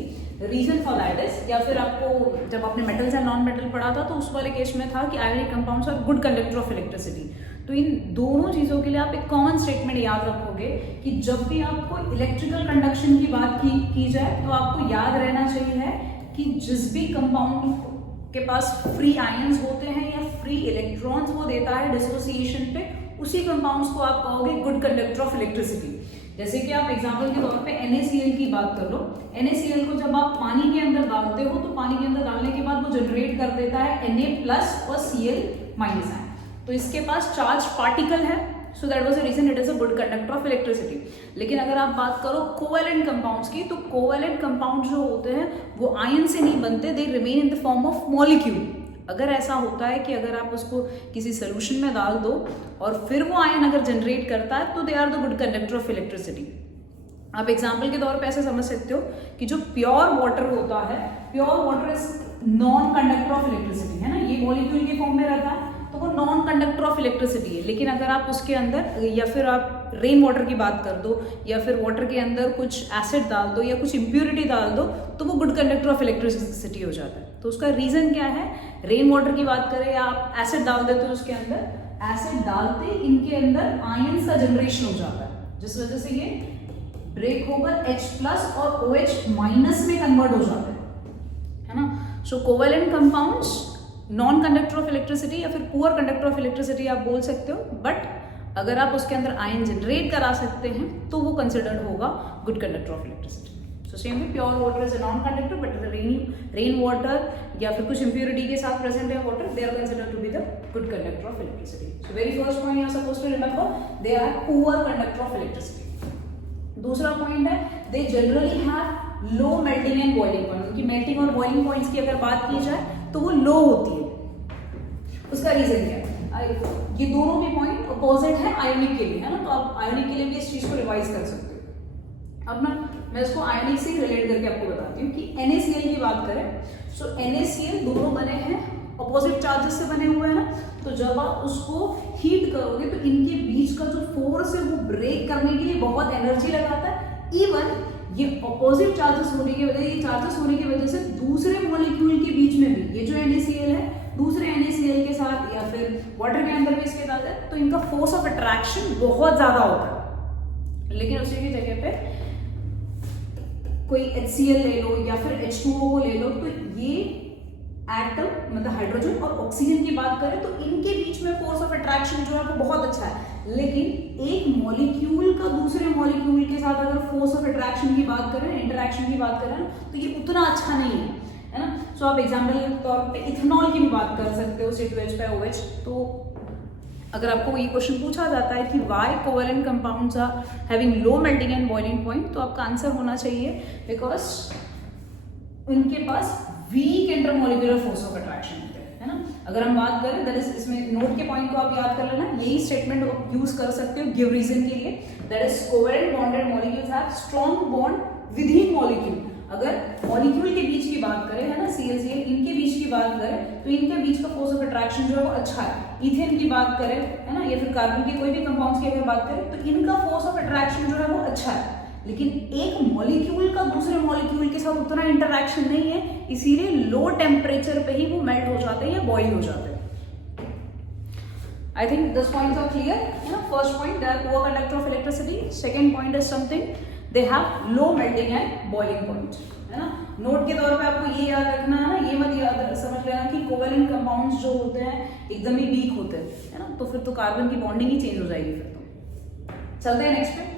Reason for that is, या फिर आपको जब आपने मेटल्स एंड नॉन मेटल पढ़ा था तो उस वाले केस में था कि ionic compounds are good conductor of electricity. तो इन दोनों चीज़ों के लिए आप एक कॉमन स्टेटमेंट याद रखोगे कि जब भी आपको इलेक्ट्रिकल कंडक्शन की बात की जाए तो आपको याद रहना चाहिए कि जिस भी कंपाउंड के पास फ्री आयंस होते हैं या फ्री इलेक्ट्रॉन्स वो देता है डिसोसिएशन पे, उसी कंपाउंड्स को आप कहोगे गुड कंडक्टर ऑफ इलेक्ट्रिसिटी। जैसे कि आप एग्जांपल के तौर पे NaCl की बात कर लो। NaCl को जब आप पानी के अंदर डालते हो तो पानी के अंदर डालने के बाद वो जनरेट कर देता है Na+ और Cl- आयन। तो इसके पास चार्ज पार्टिकल है, so that was the reason it is a good conductor of electricity. लेकिन अगर आप बात करो कोवैलेंट कंपाउंड्स की, तो कोवैलेंट कंपाउंड जो होते हैं वो आयन से नहीं बनते, they remain in the form of molecule. अगर ऐसा होता है कि अगर आप उसको किसी सोल्यूशन में डाल दो और फिर वो आयन अगर जनरेट करता है तो they are the good conductor of electricity. आप एग्जाम्पल के तौर पे ऐसे समझ सकते हो कि जो प्योर वाटर होता है, pure water is non conductor of electricity, है ना, ये मॉलिक्यूल के फॉर्म में रहता है तो वो नॉन कंडक्टर ऑफ इलेक्ट्रिसिटी है। लेकिन अगर आप उसके अंदर या फिर आप रेन वाटर की बात कर दो या फिर वाटर के अंदर कुछ एसिड डाल दो या कुछ इम्प्योरिटी डाल दो तो वो गुड कंडक्टर ऑफ इलेक्ट्रिसिटी हो जाता है। तो उसका रीजन क्या है? रेन वाटर की बात करें या आप एसिड डाल देते हो उसके अंदर, एसिड डालते इनके अंदर आयंस का जनरेशन हो जाता है, जिस वजह से ये ब्रेक होकर H+ और OH- में कन्वर्ट हो जाते हैं, है ना। So covalent compounds non conductor of electricity या फिर पुअर कंडक्टर ऑफ इलेक्ट्रिसिटी आप बोल सकते हो, बट अगर आप उसके अंदर आयन जनरेट करा सकते हैं तो वो कंसिडर्ड होगा good conductor of electricity. So same way pure water is a non conductor, but rain water या फिर कुछ इंप्योरिटी के साथ प्रेजेंट है water, they are considered to be the good conductor of electricity. So very first point you are supposed to remember, they are poor conductor of electricity. दूसरा पॉइंट है they generally have low melting and boiling point. उनकी मेल्टिंग और बॉइलिंग पॉइंट्स की अगर बात की जाए तो वो लो होती है। उसका रीजन क्या है? ये दोनों भी पॉइंट अपोजिट है आयोनिक के लिए, है ना, तो आप आयोनिक के लिए भी इस चीज को रिवाइज कर सकते हो। अब ना मैं इसको आयोनिक से रिलेट करके आपको बताती हूँ कि NaCl की बात करें, सो NaCl दोनों बने हैं अपोजिट चार्जेस से बने हुए हैं ना, तो जब आप उसको हीट करोगे तो इनके बीच का जो फोर्स है वो ब्रेक करने के लिए बहुत एनर्जी लगाता है। इवन ये अपोजिट चार्जेस होने की वजह से दूसरे मॉलिक्यूल के बीच में भी, ये जो NaCl है दूसरे NaCl के साथ या फिर वाटर के अंदर भी इसके साथ है, तो इनका फोर्स ऑफ अट्रैक्शन बहुत ज्यादा होता है। लेकिन उसी की जगह पे कोई HCl ले लो या फिर H2O को ले लो, तो ये एटम मतलब हाइड्रोजन और ऑक्सीजन की बात करें तो इनके बीच में फोर्स ऑफ अट्रैक्शन जो है वो बहुत अच्छा है। लेकिन एक मॉलिक्यूल का दूसरे मॉलिक्यूल के साथ अगर फोर्स ऑफ अट्रैक्शन की बात करें, इंटरैक्शन की बात करें तो ये उतना अच्छा नहीं है ना। सो आप एग्जाम्पल के तौर पे इथेनॉल की भी बात कर सकते हो, C2H5OH। तो अगर आपको ये क्वेश्चन पूछा जाता है कि why covalent compounds are having low melting and boiling point, तो आपका आंसर होना चाहिए बिकॉज उनके पास weak intermolecular force of attraction होते हैं, है ना। अगर हम बात करें दैट इज, इसमें नोट के पॉइंट को आप याद कर लेना, यही स्टेटमेंट आप यूज कर सकते हो गिव रीजन के लिए, that is covalent bonded molecules have strong bond with in molecule. अगर मॉलिक्यूल के बीच की बात करें, है ना, Cl इनके बीच की बात करें तो इनके बीच का फोर्स ऑफ अट्रैक्शन जो है वो अच्छा है। इथेन की बात करें, है ना, या फिर कार्बन के कोई भी कंपाउंड्स की अगर बात करें तो इनका फोर्स ऑफ अट्रैक्शन जो है वो अच्छा है। लेकिन एक मॉलिक्यूल का दूसरे मॉलिक्यूल के साथ उतना इंटरैक्शन नहीं है, इसीलिए लो टेम्परेचर पे ही वो मेल्ट हो जाते हैं या बॉइल हो जाते हैं। I think this points are clear, है ना। First point, they are poor conductor of electricity. Second point is something they have low melting and boiling point, है ना। नोट के तौर पे आपको ये याद रखना है ना, ये मत याद समझ लेना कि कोवैलेंट कंपाउंड्स जो होते हैं एकदम ही वीक होते हैं, है ना, तो फिर तो कार्बन की बॉन्डिंग ही चेंज हो जाएगी फिर तो। चलते हैं नेक्स्ट पे।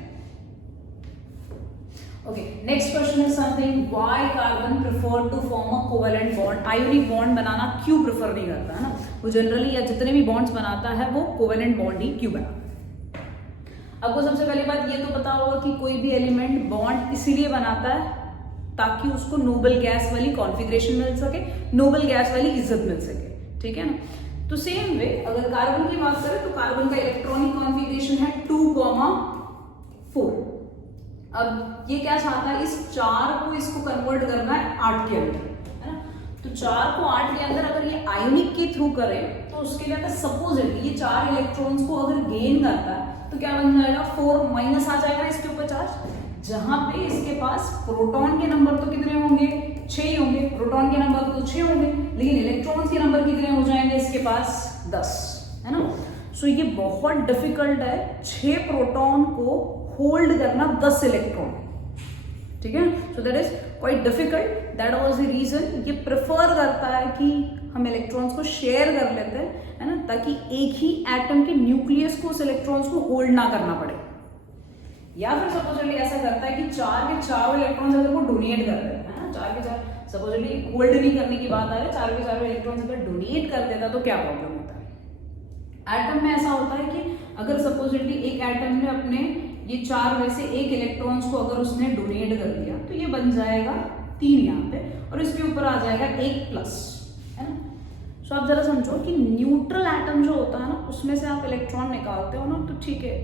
Okay, next question is something why carbon prefer to form a covalent bond. Ionic bond बनाना क्यों प्रेफर नहीं करता, है ना। वो जनरली या जितने भी बॉन्ड्स बनाता है वो कोवैलेंट बॉन्ड ही क्यों बनाता है। आपको सबसे पहली बात ये तो पता होगा कि कोई भी एलिमेंट बॉन्ड इसीलिए बनाता है ताकि उसको नोबल गैस वाली कॉन्फ़िगरेशन मिल सके, नोबल गैस वाली इज्जत मिल सके, ठीक है ना। तो सेम वे अगर कार्बन की बात करें तो कार्बन का इलेक्ट्रॉनिक कॉन्फ़िगरेशन है 2,4। अब ये क्या चाहता है, इस 4 को इसको कन्वर्ट करना है 8 के अंदर, है ना। तो 4 को 8 के अंदर अगर ये आयोनिक के थ्रू करें तो उसके लिए अगर सपोज ये 4 इलेक्ट्रॉन्स को अगर गेन करता है तो क्या बन जाएगा, 4 माइनस आ जाएगा इसके ऊपर चार्ज, जहां पे इसके पास प्रोटॉन के नंबर तो कितने होंगे, 6 ही होंगे, प्रोटॉन के नंबर तो 6 होंगे, लेकिन इलेक्ट्रॉन्स के नंबर कितने हो जाएंगे इसके पास, 10, है ना। सो ये बहुत डिफिकल्ट है 6 प्रोटॉन को होल्ड करना 10 इलेक्ट्रॉन, ठीक है। So that is quite difficult, that was the reason ये प्रेफर करता है कि हम इलेक्ट्रॉन्स को शेयर कर लेते हैं, है ना, ताकि एक ही एटम के न्यूक्लियस को उस इलेक्ट्रॉन्स को होल्ड ना करना पड़े। या फिर सपोजली ऐसा करता है कि 4 के 4 इलेक्ट्रॉन्स अगर वो डोनेट कर देते हैं, 4 के 4 सपोजली होल्ड नहीं करने की बात आ रही है, 4 के 4 इलेक्ट्रॉन्स अगर डोनेट कर देता तो क्या प्रॉब्लम होता है। एटम में ऐसा होता है कि अगर सपोजली एक एटम ने अपने ये 4 में से एक इलेक्ट्रॉन्स को अगर उसने डोनेट कर दिया तो ये बन जाएगा 3 यहाँ पे, और इसके ऊपर आ जाएगा 1+, है ना। सो आप जरा समझो कि न्यूट्रल एटम जो होता है ना, उसमें से आप इलेक्ट्रॉन निकालते हो ना, तो ठीक है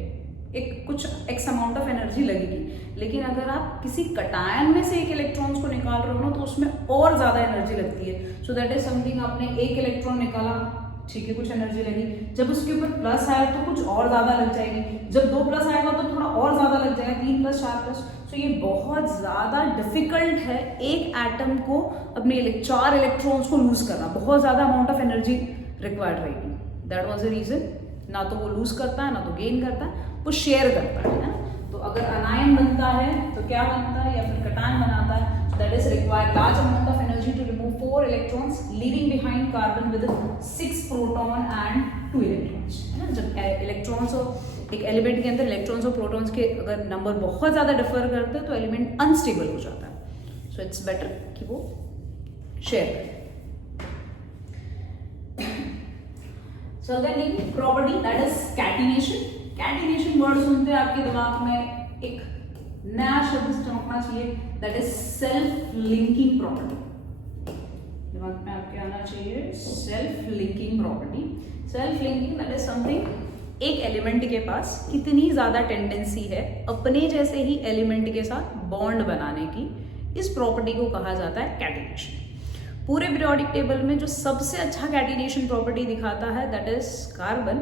एक कुछ एक्स अमाउंट ऑफ एनर्जी लगेगी, लेकिन अगर आप किसी कटायन में से एक इलेक्ट्रॉन्स को निकाल रहे हो ना, तो उसमें और ज्यादा एनर्जी लगती है। सो दैट इज समथिंग, आपने एक इलेक्ट्रॉन निकाला, ठीक है, कुछ एनर्जी लगी, जब उसके ऊपर प्लस आया तो कुछ और ज्यादा लग जाएगी, जब 2+ आएगा तो थोड़ा और ज्यादा लग जाएगा, 3+, 4+। तो ये बहुत ज्यादा डिफिकल्ट है एक एटम को अपने 4 इलेक्ट्रॉन्स को लूज करना, बहुत ज्यादा अमाउंट ऑफ एनर्जी रिक्वायर्ड रहेगी। दैट वाज द रीजन, ना तो वो लूज करता है ना तो गेन करता है, वो शेयर करता है ना। तो अगर अनायन बनता है तो क्या बनता है, या फिर कटायन बनाता है, that is required large amount of energy to remove 4 electrons leaving behind carbon with 6 proton and 2 electrons, है ना। जब इलेक्ट्रॉन्स और एक एलिमेंट के अंदर इलेक्ट्रॉन्स और प्रोटॉन्स के अगर नंबर बहुत ज्यादा डिफर करते हैं तो एलिमेंट अनस्टेबल हो जाता है। सो इट्स बेटर कि वो शेयर करें। So then property that is catenation. Catenation word सुनते हैं आपके दिमाग में एक नया शब्द चमकना चाहिए, that is self linking property। दिमाग में आपके आना चाहिए self linking property। Self linking that is something, एक एलिमेंट के पास कितनी ज्यादा टेंडेंसी है अपने जैसे ही एलिमेंट के साथ बॉन्ड बनाने की, इस प्रॉपर्टी को कहा जाता है कैटिनेशन। पूरे पीरियोडिक टेबल में जो सबसे अच्छा कैटिनेशन प्रॉपर्टी दिखाता है दैट इज कार्बन।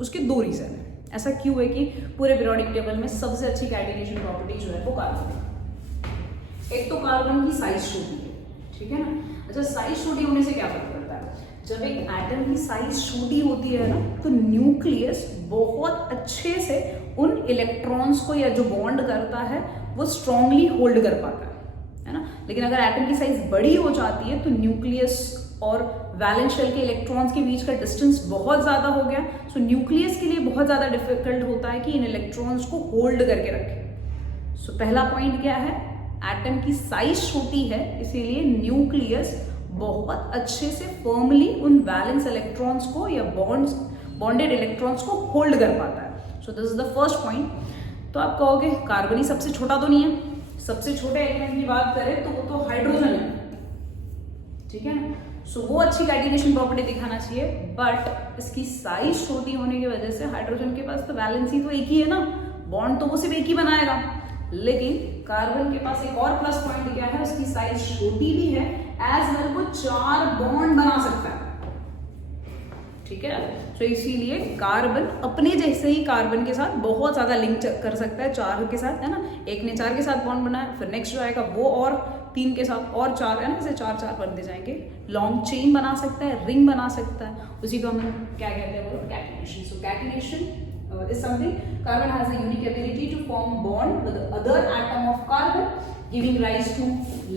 उसके 2 रीजन है, ऐसा क्यों है कि पूरे पीरियोडिक टेबल में सबसे अच्छी कैटिनेशन प्रॉपर्टी जो है वो कार्बन है। एक तो कार्बन की साइज छोटी है, ठीक है ना। अच्छा, साइज छोटी होने से क्या फर्क पड़ता है, जब एक एटम की साइज छोटी होती है ना, तो न्यूक्लियस बहुत अच्छे से उन इलेक्ट्रॉन्स को या जो बॉन्ड करता है वो स्ट्रांगली होल्ड कर पाता है ना। लेकिन अगर एटम की साइज बड़ी हो जाती है तो न्यूक्लियस और वैलेंस शेल के इलेक्ट्रॉन्स के बीच का डिस्टेंस बहुत ज्यादा हो गया। सो न्यूक्लियस के लिए बहुत ज्यादा डिफिकल्ट होता है कि इन इलेक्ट्रॉन्स को होल्ड करके रखे। सो पहला पॉइंट क्या है, एटम की साइज छोटी है इसीलिए न्यूक्लियस बहुत अच्छे से फर्मली उन वैलेंस इलेक्ट्रॉन्स को या बॉन्डेड इलेक्ट्रॉन्स को होल्ड कर पाता है। सो this is the first point. तो आप कहोगे कार्बन ही सबसे छोटा तो नहीं है, सबसे छोटे एलिमेंट की बात करें तो वो तो हाइड्रोजन है, ठीक है ना। सो वो अच्छी कैटिनेशन प्रॉपर्टी दिखाना चाहिए, बट इसकी साइज छोटी होने की वजह से हाइड्रोजन के पास तो वैलेंसी तो एक ही है ना, बॉन्ड तो वो सिर्फ एक ही बनाएगा। लेकिन कार्बन के पास एक और प्लस पॉइंट क्या है, उसकी साइज छोटी भी है, एज वेल वो 4 बॉन्ड बना सकता है, ठीक है। तो इसीलिए कार्बन अपने जैसे ही कार्बन के साथ बहुत ज्यादा लिंक कर सकता है 4 के साथ, है ना। एक ने 4 के साथ बॉन्ड बनाया, फिर नेक्स्ट जो आएगा वो और 3 के साथ और 4, है ना, ऐसे 4 बनते जाएंगे। लॉन्ग चेन बना सकता है, रिंग बना सकता है, उसी को हम क्या कहते हैं, वो catenation. So catenation is something, carbon has a unique ability to form bond with other atom of carbon, giving rise to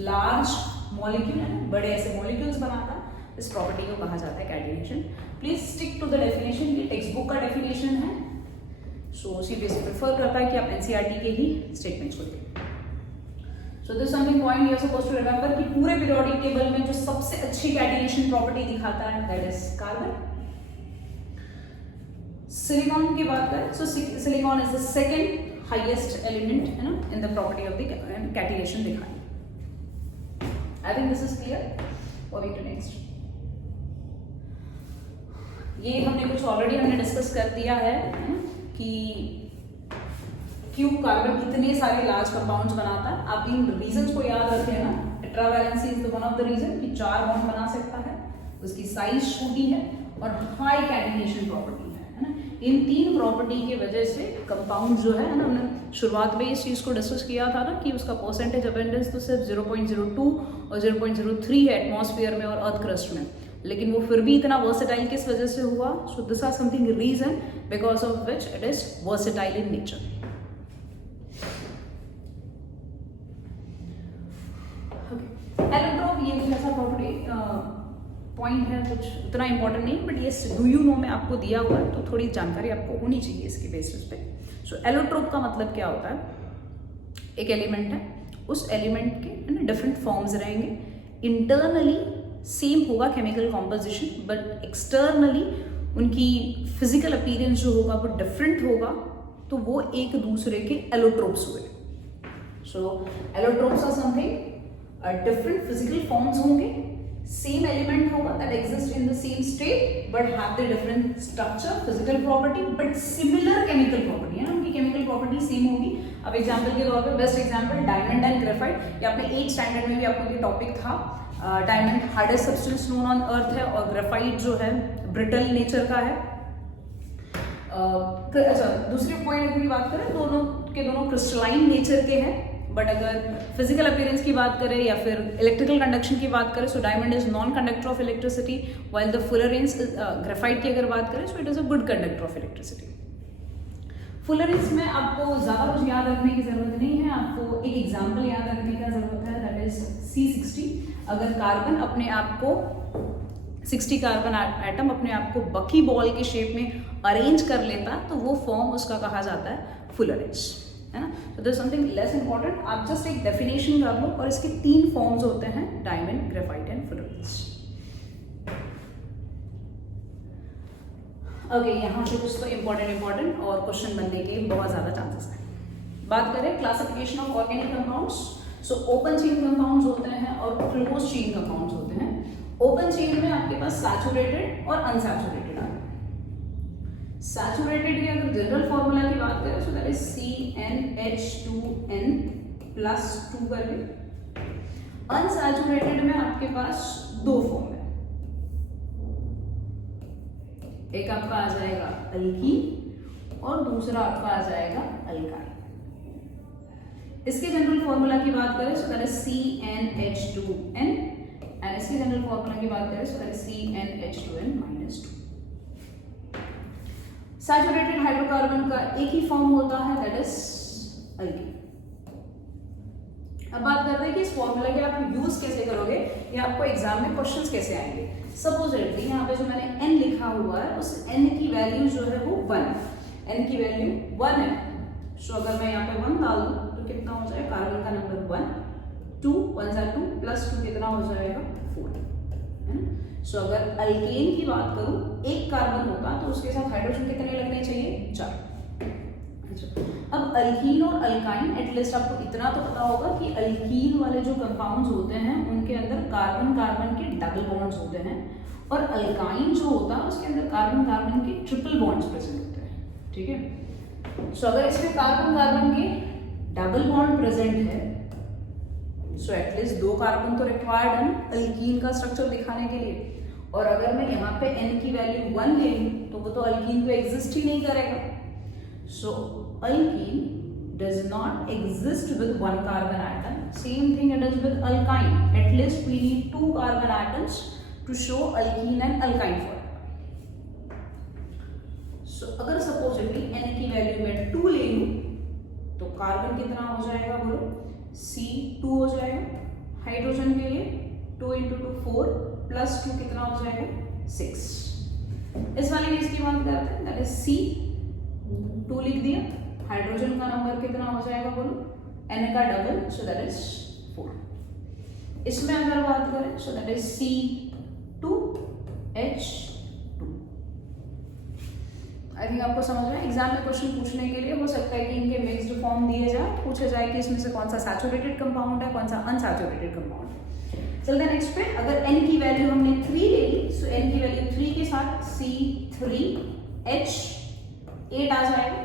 large molecule, बड़े ऐसे molecules बनाता है। इस प्रॉपर्टी को कहा जाता है catenation. Please stick to the definition, ये टेक्स्ट बुक का डेफिनेशन है। सो सीबीएसई प्रेफर करता है कि आप एनसीईआरटी के ही स्टेटमेंट्स को दें। So this something point you are supposed to remember कि पूरे पीरियोडिक टेबल में जो सबसे अच्छी कैटिनेशन प्रॉपर्टी दिखाता है दैट इज कार्बन। सिलिकॉन की बात करें, so silicon is the second highest element, है ना, in the property of the catenation दिखाई। I think this is clear. Moving to next, ये हमने कुछ ऑलरेडी हमने डिस्कस कर दिया है कि क्यों कार्बन इतने सारे लार्ज कंपाउंड्स बनाता है। आप इन रीजंस को याद रखें ना, tetravalency is one of the reason कि 4 बॉन्ड बना सकता है, उसकी साइज छोटी है और हाई कैटिनेशन प्रॉपर्टी है ना। इन 3 प्रॉपर्टी की वजह से कंपाउंड जो है ना, हमने शुरुआत में इस चीज़ को डिस्कस किया था ना कि उसका परसेंटेज अबेंडेंस तो सिर्फ 0.02 और 0.03 है एटमॉस्फेयर में और अर्थ क्रस्ट में, लेकिन वो फिर भी इतना वर्सेटाइल किस वजह से हुआ? So this are something reason because of which it is versatile in nature. Allotrope ये कुछ ऐसा प्रॉपर्टी पॉइंट है, कुछ उतना इंपॉर्टेंट नहीं, बट ये डू यू नो में आपको दिया हुआ है, तो थोड़ी जानकारी आपको होनी चाहिए इसके बेसिस पे। सो एलोट्रोप का मतलब क्या होता है? एक एलिमेंट है, उस एलिमेंट के डिफरेंट फॉर्म्स रहेंगे, इंटरनली सेम होगा केमिकल कॉम्पोजिशन, बट एक्सटर्नली उनकी फिजिकल अपीयरेंस जो होगा वो डिफरेंट होगा, तो वो एक दूसरे के एलोट्रोप्स हुए। So allotropes are something different physical forms होंगे, सेम एलिमेंट होगा that exist in the same state but have the different structure, physical property, but similar chemical property है ना, उनकी केमिकल प्रॉपर्टी सेम होगी। अब एग्जांपल के तौर पे best example diamond and graphite, ये आपने 8th स्टैंडर्ड में भी आपको ये टॉपिक था। Diamond hardest substance known on earth है और ग्रेफाइट जो है ब्रिटल नेचर का है। अच्छा, दूसरे पॉइंट की बात करें, दोनों क्रिस्टलाइन नेचर के हैं, बट अगर फिजिकल अपीयरेंस की बात करें या फिर इलेक्ट्रिकल कंडक्शन की बात करें, so diamond is non conductor of electricity, while the fullerenes graphite की अगर बात करें, so it is a good conductor of electricity. Fullerenes में आपको ज़्यादा कुछ याद रखने की जरूरत नहीं है, आपको एक एग्जाम्पल याद रखने का जरूरत है, दैट इज C60। अगर कार्बन अपने आप को 60 कार्बन एटम अपने आप को बकी बॉल के शेप में अरेंज कर लेता, तो वो फॉर्म उसका कहा जाता है फुलरेंस, है ना। तो दिस समथिंग लेस इंपॉर्टेंट, आप जस्ट एक डेफिनेशन कर लो, और इसके 3 फॉर्म्स होते हैं, डायमंड, ग्रेफाइट एंड फुलरेंस। ओके, यहाँ से कुछ तो इंपॉर्टेंट और क्वेश्चन बनने के बहुत ज्यादा चांसेस हैं। बात करें classification of organic compounds, so open chain compounds होते हैं और क्लोज चेन कंपाउंड्स होते हैं। ओपन चेन में आपके पास सैचुरेटेड और अनसैचुरेटेड है। सैचुरेटेड की अगर जनरल फॉर्मूला की बात करें, सो दैट इज CnH2n + 2 करके। अनसैचुरेटेड में आपके पास 2 फॉर्म है, एक आपका आ जाएगा अल्कीन और दूसरा आपका आ जाएगा अल्काइन। इसके जनरल फॉर्मूला की बात करें, so that is CnH2n, and इसके जनरल फॉर्मूला की बात करें, so that is CnH2n -2। Saturated hydrocarbon का एक ही फॉर्म होता है, दैट इज अल्कीन। अब बात करते हैं कि इस फॉर्मूला के आप यूज कैसे करोगे या आपको एग्जाम में क्वेश्चंस कैसे आएंगे। सपोजिटली यहाँ पे जो मैंने n लिखा हुआ है, उस n की वैल्यू जो है वो 1 है, n की वैल्यू 1 है। सो अगर मैं यहाँ पे 1 डाल दूं तो कितना हो जाएगा? कार्बन का नंबर 1, 2 1 + 2 + 2 कितना हो जाएगा? 4, है ना। सो अगर अल्केन की बात करूं, एक कार्बन होता तो उसके साथ हाइड्रोजन कितने लगने चाहिए? 4। अब अल्कीन और अल्काइन, एटलीस्ट आपको इतना तो पता होगा कि अल्कीन वाले जो कंपाउंड्स होते हैं उनके अंदर कार्बन कार्बन के डबल बॉन्ड्स होते हैं, और अल्काइन जो होता है उसके अंदर कार्बन कार्बन के ट्रिपल बॉन्ड्स प्रेजेंट होते हैं, ठीक है। सो अगर इसमें कार्बन कार्बन के डबल बॉन्ड प्रेजेंट है, सो एटलीस्ट 2 कार्बन तो रिक्वायर्ड है ना अल्कीन का स्ट्रक्चर दिखाने के लिए। और अगर मैं यहाँ पे n की वैल्यू 1 ले लूं तो वो तो अल्कीन को एग्जिस्ट ही नहीं करेगा। So alkene does not exist with 1 carbon atom. Same thing it is with alkyne. At least we need 2 carbon atoms to show alkene and alkyne formula. So अगर supposedly n की वैल्यू मैं 2 ले लूं तो कार्बन कितना हो जाएगा बोलो? C2 हो जाएगा। हाइड्रोजन के लिए 2 × 2 4 + 2 कितना हो जाएगा? 6। इस वाली केस की बात करते हैं, दैट इज C2 लिख दिया। हाइड्रोजन का नंबर कितना हो जाएगा बोलो? n का डबल, सो दैट इज 4। इसमें अगर बात करें, so that is C2H2। I think आपको समझ में। एग्जाम में क्वेश्चन पूछने के लिए हो सकता है कि इनके मिक्स्ड फॉर्म दिए जाए, पूछे जाए कि इसमें से कौन सा सैचुरेटेड कंपाउंड है, कौन सा अनसैचुरेटेड कंपाउंड है। चलते हैं नेक्स्ट पे। अगर n की वैल्यू हमने 3 ले ली, सो n की वैल्यू 3 के साथ C3H8 आ जाएगा।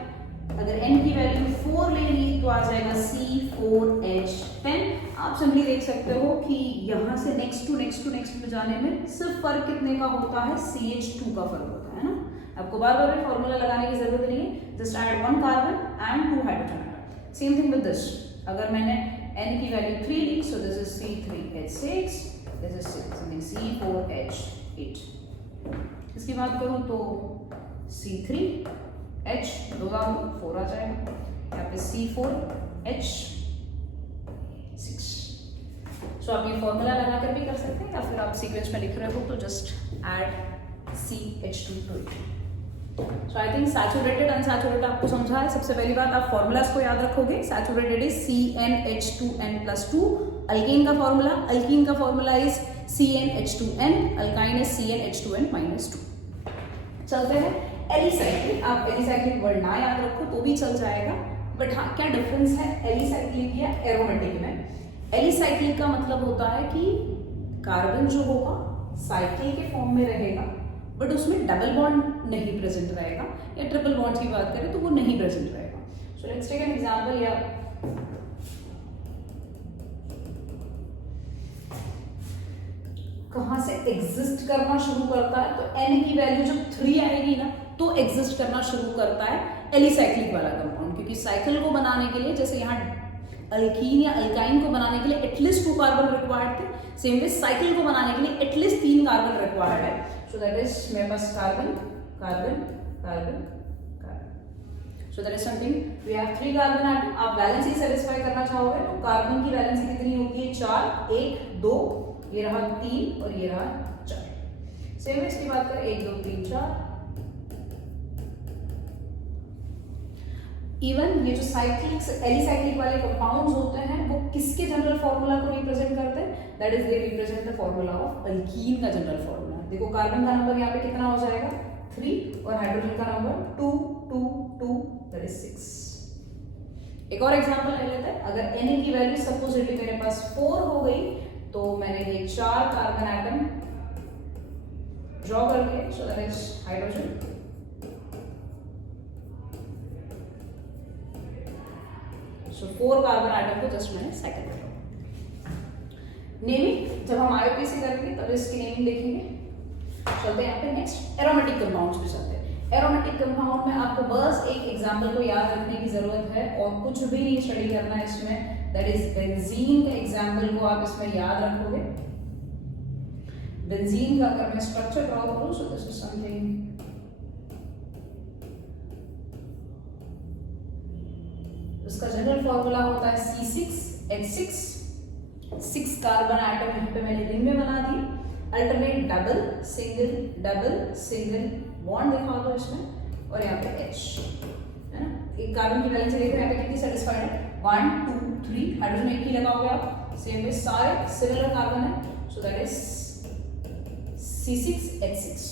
अगर n की वैल्यू 4 ले ली तो आ जाएगा C4H10। आप सिंपली देख सकते हो कि यहाँ से नेक्स्ट टू नेक्स्ट में जाने में सिर्फ फर्क कितने का होता है? CH2 का फर्क होता है ना। आपको बार बार फॉर्मूला लगाने की जरूरत नहीं है, just add 1 carbon and 2 hydrogen atom. Same thing with this, अगर मैंने n की वैल्यू 3 ली, so this is C3H6, this is C4H8। इसकी बात करूं तो C3H 2 4 आ जाएगा, यहाँ पे C4H6। सो आप ये फॉर्मूला लगाकर भी कर सकते हैं, या फिर आप सीक्वेंस में लिख रहे हो तो just add CH2 to it. So I think saturated unsaturated आपको समझा है। सबसे पहली बात, आप फॉर्मूलाज को याद रखोगे। सैचुरेटेड इज CnH2n+2, अल्कीन का formula is CnH2n, alkyne is CnH2n-2। चलते हैं एलिसाइक्लिक। आप एलिसाइक्लिक वर्ड ना याद रखो तो भी चल जाएगा, बट हाँ क्या डिफरेंस है एलिसाइक्लिक या एरोमेटिक में। एलिसाइक्लिक का मतलब होता है कि कार्बन जो होगा साइकिल के फॉर्म में रहेगा, बट उसमें डबल बॉन्ड नहीं प्रेजेंट रहेगा, या ट्रिपल बॉन्ड की बात करें तो वो नहीं प्रेजेंट रहेगा। So let's take an example. या कहां से एग्जिस्ट करना शुरू करता है, तो n की वैल्यू जब 3 आएगी ना तो एग्जिस्ट करना शुरू करता है एलिसाइक्लिक वाला कंपाउंड, क्योंकि साइकिल को बनाने के लिए, जैसे यहाँ अल्कीन या अल्काइन को बनाने के लिए एटलीस्ट 2 कार्बन रिक्वायर्ड थे, सेम वे साइकिल को बनाने के लिए एटलीस्ट 3 कार्बन रिक्वायर्ड है। सो दैट इज मेरे पास carbon carbon carbon carbon. So that is something, we have 3 carbon atom. आप वैलेंसी सेटिस्फाई करना चाहोगे तो कार्बन की वैलेंसी कितनी होती है? 4, 1, 2, ये रहा 3 और ये रहा 4। सेम इसकी बात करें 1, 2, 3, 4। इवन ये जो साइक्लिक एलिसाइक्लिक वाले कंपाउंड्स होते हैं वो किसके जनरल फॉर्मूला को रिप्रेजेंट करते हैं? That is they represent the formula of alkyne का जनरल फॉर्मूला। देखो कार्बन का नंबर यहाँ पे कितना हो जाएगा? 3, और हाइड्रोजन का नंबर 2, 2, 2, दैट इज 6। एक और एग्जांपल ले लेते हैं। अगर Na की वैल्यू सपोजिटली मेरे पास 4 हो गई तो मैंने ये 4 कार्बन एटम ड्रॉ कर दिए, सो that is hydrogen. So 4 carbon atom को जस्ट मैंने साइकिल में नेमिंग, जब हम आईओपीसी करेंगे तब इसकी नेमिंग देखेंगे। चलते हैं यहाँ पे नेक्स्ट एरोमेटिक कंपाउंड्स पे चलते हैं। एरोमेटिक कंपाउंड में आपको बस एक एग्जांपल को याद रखने की जरूरत है और कुछ भी नहीं स्टडी करना है इसमें, दैट इज बेंजीन का एग्जांपल को आप इसमें याद रखोगे। बेंजीन का अगर मैं स्ट्रक्चर ड्रॉ करूं, सो दिस इज समथिंग, उसका जनरल फॉर्मूला होता है C6H6। 6 कार्बन आइटम यहाँ पे मैंने रिंग में बना दी। अल्टरनेट डबल सिंगल बॉन्ड दिखा दो इसमें, और यहाँ पे H है ना। एक कार्बन की वैलेंसी देख रहे हैं यहाँ पे कितनी सेटिस्फाइड है? 1, 2, 3। हाइड्रोजन एक ही लगाओगे आप, सेम वे सारे सिमिलर कार्बन है, सो दैट इज C6H6।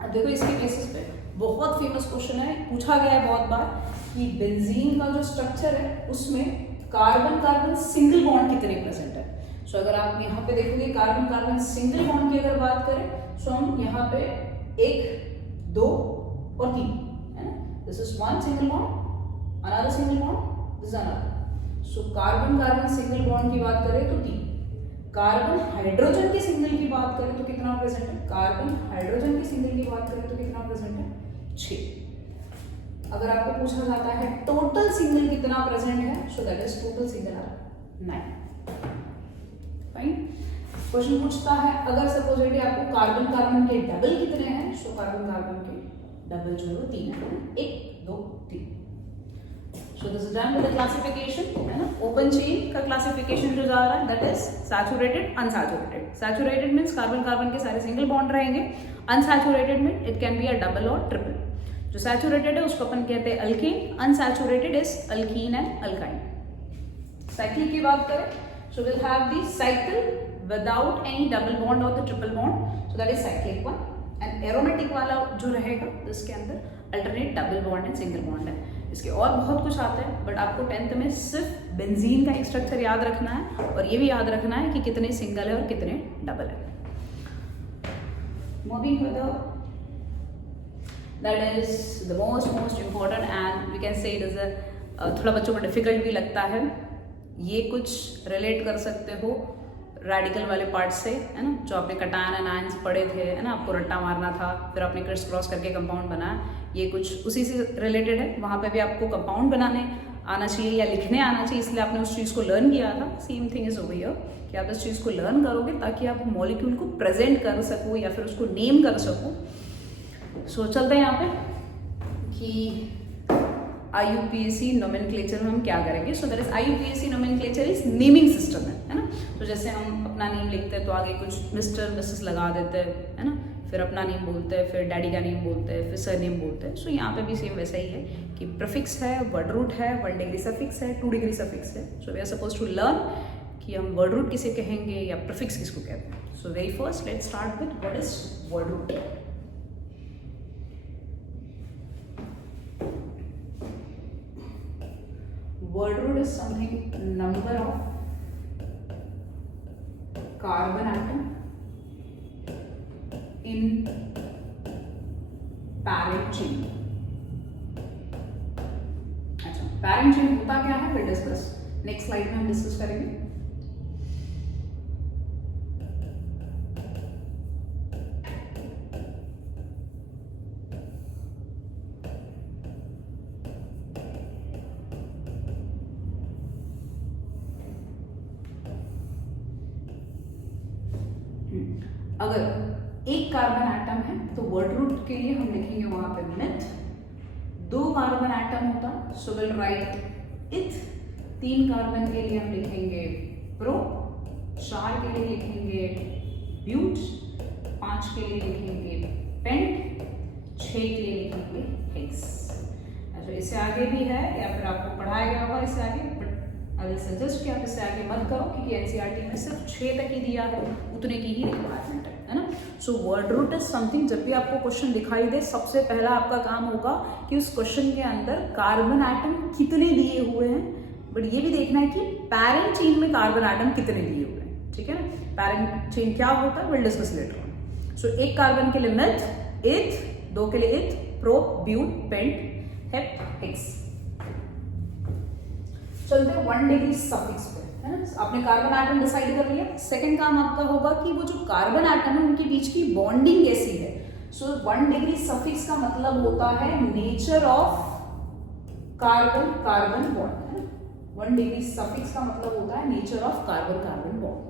अब देखो इसके बेसिस पे बहुत फेमस क्वेश्चन है, पूछा गया है बहुत बार कि बेंजीन का जो स्ट्रक्चर है उसमें कार्बन कार्बन सिंगल बॉन्ड कितने प्रेजेंट है। सो अगर आप यहाँ पे देखोगे कार्बन कार्बन सिंगल बॉन्ड की अगर बात करें, सो हम यहाँ पे 1, 2 और 3 है ना। This is 1 single bond, another single bond, this is another. So carbon carbon single bond की बात करें तो 3। कार्बन हाइड्रोजन के सिंगल की बात करें तो कितना प्रेजेंट है? कार्बन हाइड्रोजन के सिंगल की बात करें तो कितना प्रेजेंट है? 6। अगर आपको पूछा जाता है टोटल सिंगल कितना प्रेजेंट है, so that is total single are 9। Fine. Question पूछता है अगर सपोजिटली आपको कार्बन कार्बन के डबल कितने हैं, सो कार्बन कार्बन के डबल जो है 3 है, 1, 2, 3। सो this is done with the classification, है ना। ओपन चेन का क्लासिफिकेशन जो जा रहा है that is saturated unsaturated. Saturated means carbon carbon के सारे सिंगल बॉन्ड रहेंगे, अनसैचुरेटेड में it can be a double और ट्रिपल। जो सैचुरेटेड है उसको अपन कहते हैं alkene, unsaturated is alkene and alkyne. Cyclic की बात करें, so will have the cycle without any double bond और the triple bond, so that is cyclic one. And aromatic वाला जो रहेगा इसके अंदर alternate double bond and single bond है। इसके और बहुत कुछ आता है, बट आपको 10th में सिर्फ बेंजीन का एक स्ट्रक्चर याद रखना है और ये भी याद रखना है कि कितने सिंगल है और कितने डबल है। Moving further, that is the most important and we can say it is थोड़ा बच्चों को डिफिकल्ट भी लगता है। ये कुछ रिलेट कर सकते हो रेडिकल वाले पार्ट से, है ना, जो आपने कटायन एनायंस पढ़े थे, है ना, आपको रट्टा मारना था, फिर आपने क्रिस क्रॉस करके कंपाउंड बनाया, ये कुछ उसी से रिलेटेड है। वहाँ पे भी आपको कंपाउंड बनाने आना चाहिए या लिखने आना चाहिए, इसलिए आपने उस चीज़ को लर्न किया था। Same thing is over here कि आप इस चीज़ को लर्न करोगे ताकि आप मॉलिक्यूल को प्रेजेंट कर सको या फिर उसको नेम कर सको। सो चलते हैं यहाँ पे कि IUPAC नोमेनक्लेचर में हम क्या करेंगे। सो that is IUPAC nomenclature is naming system है ना। तो जैसे हम अपना नेम लिखते हैं तो आगे कुछ मिस्टर मिसेस लगा देते हैं, है ना, फिर अपना नेम बोलते हैं, फिर डैडी का नेम बोलते हैं, फिर सर नेम बोलते हैं। सो यहाँ पे भी सेम वैसा ही है कि प्रीफिक्स है, वर्ड रूट है, 1 डिग्री सफिक्स है, 2 डिग्री सफिक्स है। So we are suppose to learn कि हम वर्ड रूट किसे कहेंगे या प्रीफिक्स किसको कहते हैं। So very first let's start with what is word root. Word root is something number of carbon atom in parent chain। अच्छा, parent chain होता क्या है we'll discuss नेक्स्ट स्लाइड में हम डिस्कस करेंगे। अगर एक कार्बन एटम है तो वर्ड रूट के लिए हम लिखेंगे वहां पे मिथ। 2 कार्बन एटम होता सो विल राइट इथ। 3 कार्बन के लिए हम लिखेंगे प्रो। 4 के लिए लिखेंगे ब्यूट। 5 के लिए लिखेंगे पेंट। 6 के लिए लिखेंगे हेक्स। अच्छा, इससे आगे भी है या फिर आपको पढ़ाया गया होगा इससे आगे, बट आई विल सजेस्ट कि आप इससे आगे मत करो क्योंकि एनसीईआरटी में सिर्फ 6 तक ही दिया है, उतने की ही रिक्वायरमेंट है ना। So word root is something, जब भी आपको क्वेश्चन दिखाई दे सबसे पहला आपका काम होगा कि उस क्वेश्चन के अंदर कार्बन एटम कितने दिए हुए हैं, बट ये भी देखना है कि पैरेंट चेन में कार्बन एटम कितने दिए हुए हैं, ठीक है ना। पैरेंट चेन क्या होता है विल डिस्कस लेटर ऑन। सो एक कार्बन के लिए मिथ, इथ, 2 के लिए इथ, pro, but, pent, hep, hex. चलते हैं 1 डिग्री सफिक्स पे, है ना। आपने कार्बन एटम डिसाइड कर लिया। सेकंड काम आपका होगा कि वो जो कार्बन एटम है उनके बीच की बॉन्डिंग कैसी है। सो 1 डिग्री सफिक्स का मतलब होता है nature of carbon carbon bond, है ना। 1 डिग्री सफिक्स का मतलब होता है nature of carbon carbon bond.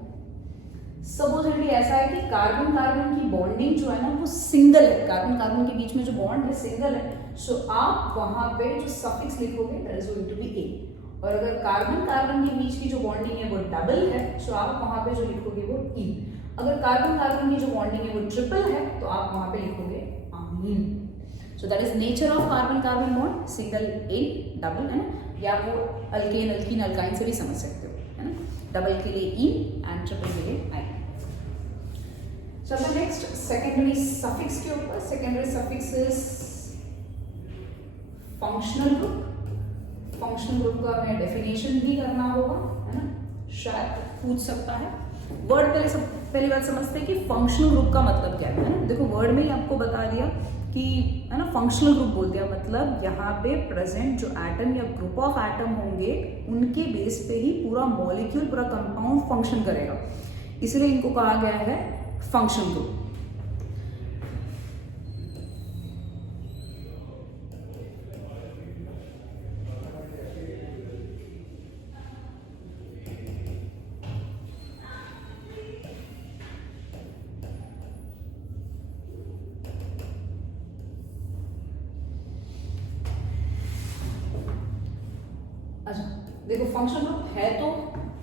Supposedly ऐसा है कि कार्बन कार्बन की बॉन्डिंग जो है ना वो सिंगल है, कार्बन कार्बन के बीच में जो बॉन्ड है सिंगल है। सो आप वहां पे जो सफिक्स लिखोगे that is going to be a. और अगर कार्बन कार्बन के बीच की जो बॉन्डिंग है वो डबल है, सो आप वहां पे जो लिखोगे वो ई। अगर कार्बन कार्बन की जो बॉन्डिंग है वो ट्रिपल है तो आप वहां पे लिखोगे amine. So that is nature of carbon carbon bond, single a, double, है ना। या वो अल्केन अल्कीन अल्काइन से भी समझ सकते हो, है ना। डबल के लिए ई एंड ट्रिपल के लिए आई। चलो नेक्स्ट सेकेंडरी सफिक्स के ऊपर। Secondary suffix is functional group. Functional group का हमें डेफिनेशन भी करना होगा, है ना, शायद पूछ सकता है। वर्ड पहली बात समझते हैं कि फंक्शनल ग्रुप का मतलब क्या है ना। देखो वर्ड में ही आपको बता दिया कि, है ना, फंक्शनल ग्रुप बोल दिया मतलब यहाँ पे प्रेजेंट जो एटम या ग्रुप ऑफ एटम होंगे उनके बेस पे ही पूरा मॉलिक्यूल, पूरा कंपाउंड फंक्शन करेगा, इसलिए इनको कहा गया है फंक्शनल ग्रुप। अच्छा देखो, फंक्शन ग्रुप है तो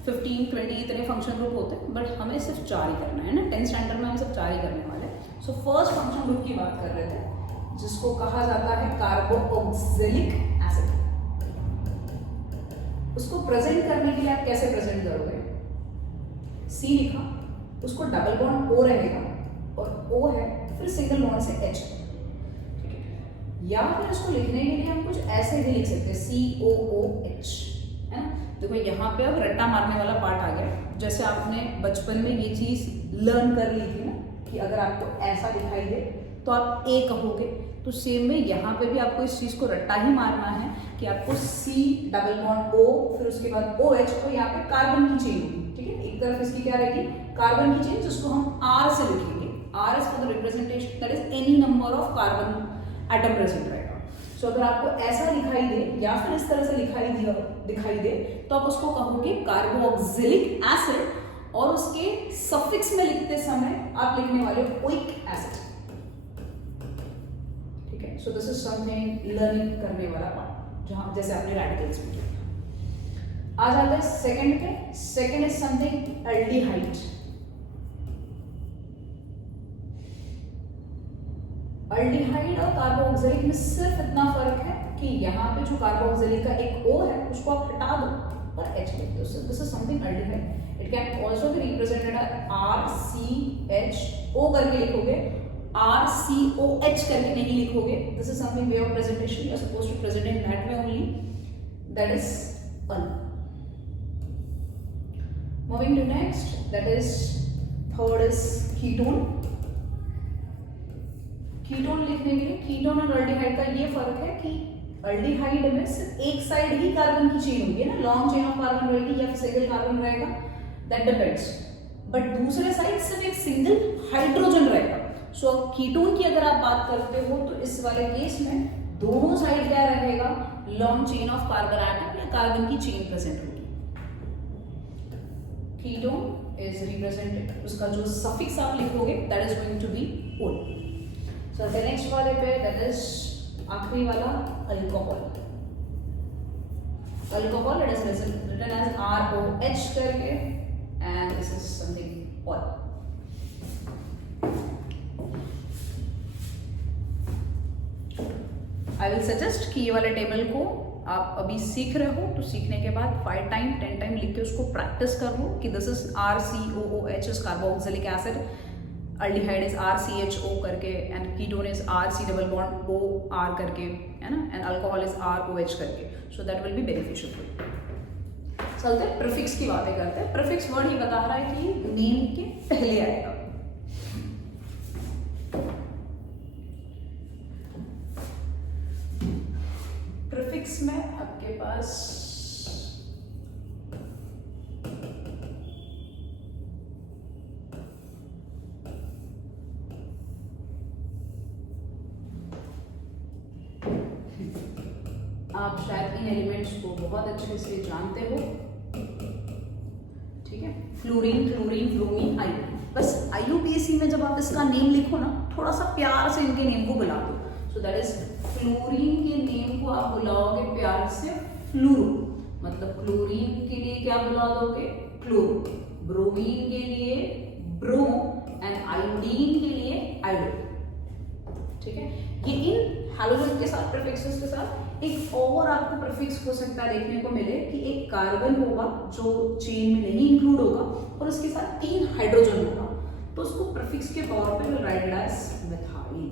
15-20 इतने फंक्शन ग्रुप होते हैं, बट हमें सिर्फ 4 ही करना है ना। 10th स्टैंडर्ड में हम सिर्फ 4 ही करने वाले हैं। सो फर्स्ट फंक्शन ग्रुप की बात कर रहे थे जिसको कहा जाता है कार्बोक्सिलिक एसिड। उसको प्रेजेंट करने के लिए आप कैसे प्रेजेंट करोगे? सी लिखा, उसको डबल बॉन्ड O रहेगा और O है फिर सिंगल बॉन्ड से H, या फिर इसको लिखने के लिए हम कुछ ऐसे भी लिख सकते हैं COOH, है ना। देखो यहाँ पे अब रट्टा मारने वाला पार्ट आ गया। जैसे आपने बचपन में ये चीज लर्न कर ली थी ना कि अगर आपको ऐसा दिखाई दे तो आप A कहोगे, तो सेम में यहाँ पे भी आपको इस चीज को रट्टा ही मारना है कि आपको C डबल बॉन्ड O फिर उसके बाद OH, और यहाँ पे कार्बन की चेन होगी, ठीक है। एक तरफ इसकी क्या रहेगी कार्बन की चेन जिसको हम R से लिखेंगे, R is for the representation that is any number of carbon atom present रहेगा। सो अगर आपको ऐसा दिखाई दे या फिर इस तरह से दिखाई दे तो आप उसको कहोगे कार्बोक्सिलिक एसिड, और उसके सफिक्स में लिखते समय आप लिखने वाले ओइक एसिड। ठीक है, सो दिस इज समथिंग लर्निंग करने वाला पार्ट, जहां जैसे आपने रेडिकल्स में किया। आ जाते हैं सेकंड पे। Second is something aldehyde. Aldehyde और कार्बोक्सिलिक में सिर्फ इतना फर्क है कि यहाँ पे जो कार्बोक्सिलिक का एक O है उसको आप हटा दो और H लिख दो। So this is something aldehyde. It can also be represented RCHO करके लिखोगे, RCOH करके नहीं लिखोगे। This is something way of presentation, you are supposed to present in that way only, that is one. Moving to next, that is third is ketone. Ketone लिखने के लिए कीटोन और एल्डिहाइड का ये फर्क है कि एल्डिहाइड में सिर्फ एक साइड ही कार्बन की चेन होगी ना, लॉन्ग चेन ऑफ कार्बन रहेगी या फिर सिंगल कार्बन रहेगा, दैट डिपेंड्स। बट दूसरे साइड सिर्फ एक सिंगल हाइड्रोजन रहेगा। सो कीटोन की अगर आप बात करते हो तो इस वाले केस में दोनों साइड क्या रहेगा, long chain of carbon atom या कार्बन की चेन प्रेजेंट होगी। कीटोन इज रिप्रेजेंटेड, उसका जो सफिक्स आप लिखोगे that is going to be ol. So the next वाले पे that is आखिरी वाला alcohol. Alcohol it is written as ROH करके and this is something all। I will suggest कि ये वाले टेबल को आप अभी सीख रहे हो तो सीखने के बाद 5 टाइम 10 टाइम लिख के उसको प्रैक्टिस कर लो कि this is RCOOH is carboxylic acid, aldehyde is RCHO करके, and ketone is RC double bond OR करके, है ना, एंड अल्कोहल इज ROH करके। So that will be beneficial for you. चलते हैं प्रीफिक्स की बातें करते हैं। प्रीफिक्स वर्ड ही बता रहा है कि नेम के पहले आएगा। प्रीफिक्स में आपके पास आप शायद इन एलिमेंट्स को बहुत अच्छे से जानते हो। ठीक है, फ्लोरीन, क्लोरीन, ब्रोमीन, आयोडीन। बस IUPAC में जब आप इसका नेम लिखो ना, थोड़ा सा प्यार से इनके नेम को बुला दो। सो दैट इज फ्लोरीन के नेम को आप बुलाओगे प्यार से फ्लूरो, मतलब क्लोरीन के लिए क्या बुला दोगे, क्लोरो, ब्रोमीन के लिए ब्रोमो, एंड आयोडीन के लिए आयोडो। ठीक है, ये इन हैलोजन के साथ, प्रीफिक्सेस के साथ एक और आपको प्रीफिक्स हो सकता है देखने को मिले कि एक कार्बन होगा जो चेन में नहीं इंक्लूड होगा और उसके साथ 3 हाइड्रोजन होगा, तो उसको प्रीफिक्स के तौर पे write as methyl.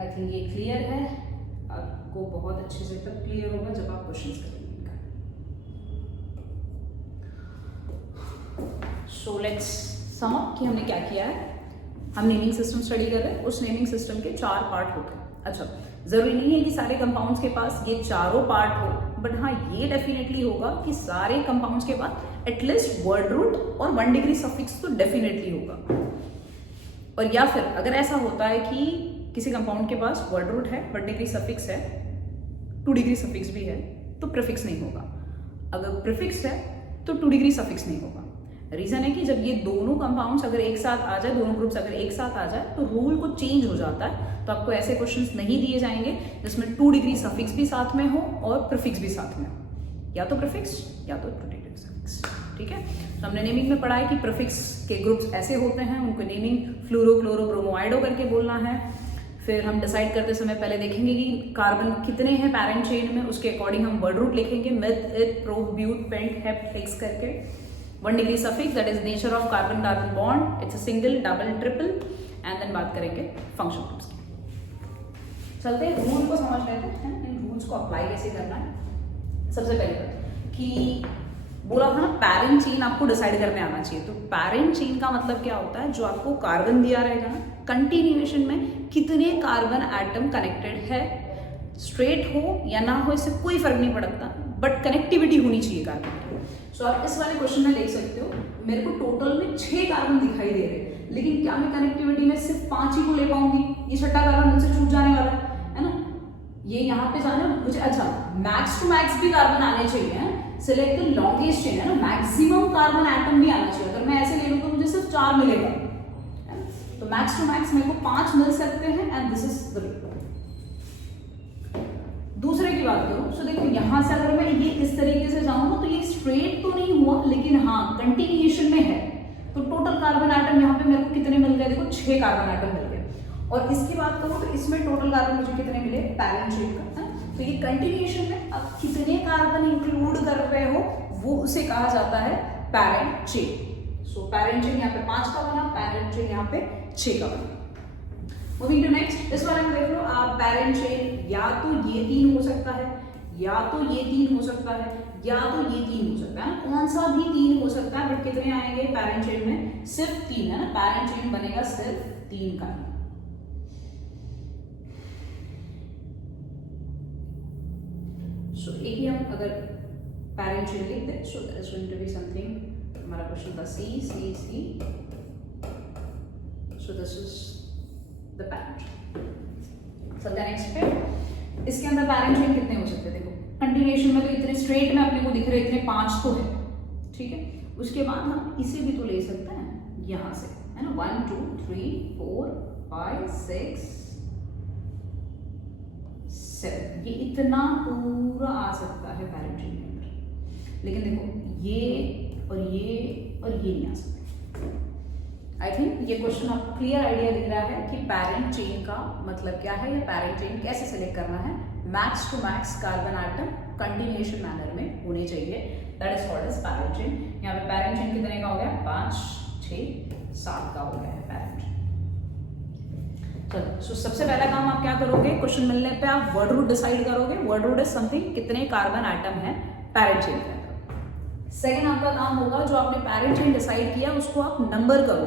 I think ये क्लियर है, आपको बहुत अच्छे से तब क्लियर होगा जब आप क्वेश्चंस करेंगे। सो लेट्स सम अप कि हमने क्या किया है। हम नेमिंग सिस्टम स्टडी कर रहे हैं, उस नेमिंग सिस्टम के 4 पार्ट होते हैं। अच्छा, जरूरी नहीं है कि सारे कंपाउंड्स के पास ये चारों पार्ट हो, बट हाँ ये डेफिनेटली होगा कि सारे कंपाउंड्स के पास एटलीस्ट वर्ड रूट और 1 डिग्री सफिक्स तो डेफिनेटली होगा। और या फिर अगर ऐसा होता है कि किसी कंपाउंड के पास वर्ड रूट है, 1 डिग्री सफिक्स है, 2 डिग्री सफिक्स भी है, तो प्रीफिक्स नहीं होगा। अगर प्रीफिक्स है तो 2 डिग्री सफिक्स नहीं होगा। रीजन है कि जब ये दोनों कंपाउंड्स अगर एक साथ आ जाए, दोनों ग्रुप्स अगर एक साथ आ जाए तो रूल को चेंज हो जाता है। तो आपको ऐसे क्वेश्चंस नहीं दिए जाएंगे जिसमें 2 डिग्री सफिक्स भी साथ में हो और प्रीफिक्स भी साथ में हो, या तो प्रीफिक्स या तो 2 डिग्री सफिक्स। ठीक है, तो हमने नेमिंग में पढ़ा है कि प्रीफिक्स के ग्रुप्स ऐसे होते हैं, उनको naming fluoro, chloro, bromo, iodo करके बोलना है। फिर हम डिसाइड करते समय पहले देखेंगे कि कार्बन कितने हैं पैरेंट चेन में, उसके अकॉर्डिंग हम वर्ड रूट लिखेंगे, meth, eth, pro, but, pent, hep, hex करके। 1 degree suffix that is nature of carbon carbon bond, it's a single, double, triple, and then बात करेंगे फंक्शन ग्रुप्स की। चलते हैं रूल को समझ लेते हैं, इन रूल्स को अप्लाई कैसे करना है। सबसे पहले बात कि बोला था ना पैरेंट चेन आपको डिसाइड करने आना चाहिए, तो पैरेंट चेन का मतलब क्या होता है, जो आपको कार्बन दिया रहेगा ना, कंटिन्यूएशन में कितने कार्बन एटम कनेक्टेड है, स्ट्रेट हो या ना हो इससे कोई फर्क नहीं पड़ता, बट कनेक्टिविटी होनी चाहिए कार्बन की। सो आप इस वाले क्वेश्चन में देख सकते हो, मेरे को टोटल में 6 कार्बन दिखाई दे रहे हैं, लेकिन क्या मैं कनेक्टिविटी में सिर्फ 5 ही को ले पाऊंगी? ये छठा कार्बन मुझसे छूट जाने वाला है ना, ये यहाँ पे जाना मुझे। अच्छा, मैक्स टू मैक्स भी कार्बन आने चाहिए, सिलेक्ट द लॉन्गेस्ट चेन है ना, मैक्सिमम कार्बन एटम भी आना चाहिए। अगर मैं ऐसे ले लूँ तो मुझे सिर्फ 4 मिलेगा, तो मैक्स टू मैक्स मेरे को 5 मिल सकते हैं, and this is the way. दूसरे की बात करूं तो देखो, यहां से अगर मैं ये इस तरीके से जाऊंगा तो ये स्ट्रेट तो नहीं हुआ, लेकिन हाँ कंटिन्यूएशन में है। तो टोटल कार्बन एटम यहाँ पे मेरे को कितने मिल गए? देखो 6 कार्बन एटम मिल गए। और इसकी बात करूं तो इसमें टोटल कार्बन मुझे कितने मिले? पैरेंट चेन का, तो ये कंटिन्यूएशन में आप कितने कार्बन इंक्लूड कर रहे हो वो उसे कहा जाता है पैरेंट चेन। सो पैरेंट चेन यहाँ पे 5 का बना, पैरेंट चेन यहाँ पे 6 का बना। मूविंग टू नेक्स्ट, इस बारे में देख लो आप, पैरेंट चेन या तो ये 3 हो सकता है, या तो ये 3 हो सकता है, या तो ये 3 हो सकता है। कौन सा भी 3 हो सकता है, बट कितने आएंगे पैरेंट चेन में? सिर्फ 3 है ना, पैरेंट चेन बनेगा सिर्फ 3 का। सो एक ही हम अगर पैरेंट चेन लिख दें, so that is going to be something, हमारा क्वेश्चन था C C C, so this is the parent. चलते हैं नेक्स्ट पे। इसके अंदर पैरेंट चेन कितने हो सकते हैं? देखो कंटिन्यूएशन में तो इतने स्ट्रेट में अपने को दिख रहे, इतने 5 तो है, ठीक है। उसके बाद हम इसे भी तो ले सकते हैं यहां से, है ना, 1 2 3 4 5 6 7, ये इतना पूरा आ सकता है पैरेंट चेन के अंदर। लेकिन देखो ये और ये और ये नहीं आ सकते। आई थिंक ये क्वेश्चन आपको क्लियर आइडिया दिख रहा है कि पैरेंट चेन का मतलब क्या है, या पैरेंट चेन कैसे सेलेक्ट करना है। Max to max carbon atom continuation manner में होने चाहिए, that is called as parent chain. यहाँ पे पैरेंट चेन कितने का हो गया? 5 6 7 का हो गया है पैरेंट चेन। चलो, सो सबसे पहला काम आप क्या करोगे? क्वेश्चन मिलने पे आप वर्ड रूट डिसाइड करोगे। वर्ड रूट इज समथिंग, कितने कार्बन एटम है पैरेंट चेन के अंदर। सेकेंड आपका काम होगा, जो आपने पैरेंट चेन डिसाइड किया उसको आप नंबर करो।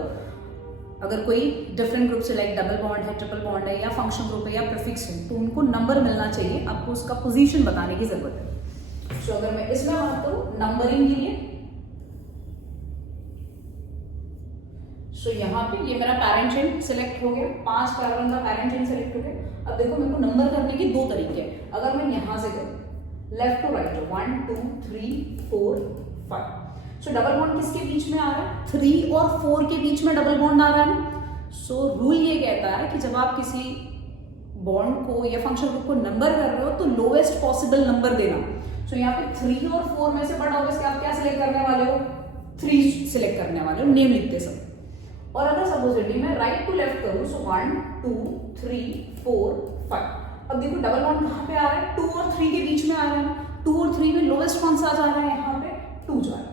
अगर कोई डिफरेंट ग्रुप से लाइक डबल बॉन्ड है, ट्रिपल बॉन्ड है, या फंक्शन ग्रुप है, या प्रीफिक्स है, तो उनको नंबर मिलना चाहिए, आपको उसका पोजीशन बताने की जरूरत है। सो अगर मैं इसमें बात करूं नंबरिंग के लिए, सो यहाँ पे ये मेरा पैरेंट चेन सिलेक्ट हो गया, 5 कार्बन का पैरेंट चेन सिलेक्ट हो गया। अब देखो मेरे को नंबर करने के 2 तरीके हैं। अगर मैं यहां से करूं left to right, 1 2 3 4 5, so double bond किसके बीच में आ रहा है? 3 और 4 के बीच में डबल बॉन्ड आ रहा है ना। सो रूल ये कहता है कि जब आप किसी बॉन्ड को या फंक्शन ग्रुप को नंबर कर रहे हो तो लोएस्ट पॉसिबल नंबर देना। सो यहाँ पे 3 और 4 में से बट ऑब्वियसली आप क्या सिलेक्ट करने वाले हो? 3 सिलेक्ट करने वाले हो, नेम लिखते सब। और अगर सपोजिटली मैं राइट टू लेफ्ट करूं, सो 1 2 3 4 5, अब देखो डबल बॉन्ड कहाँ पे आ रहा है? 2 और 3 के बीच में आ रहा है। 2 और 3 में लोएस्ट कौन सा जा रहा है? यहाँ पे 2 जा रहा है।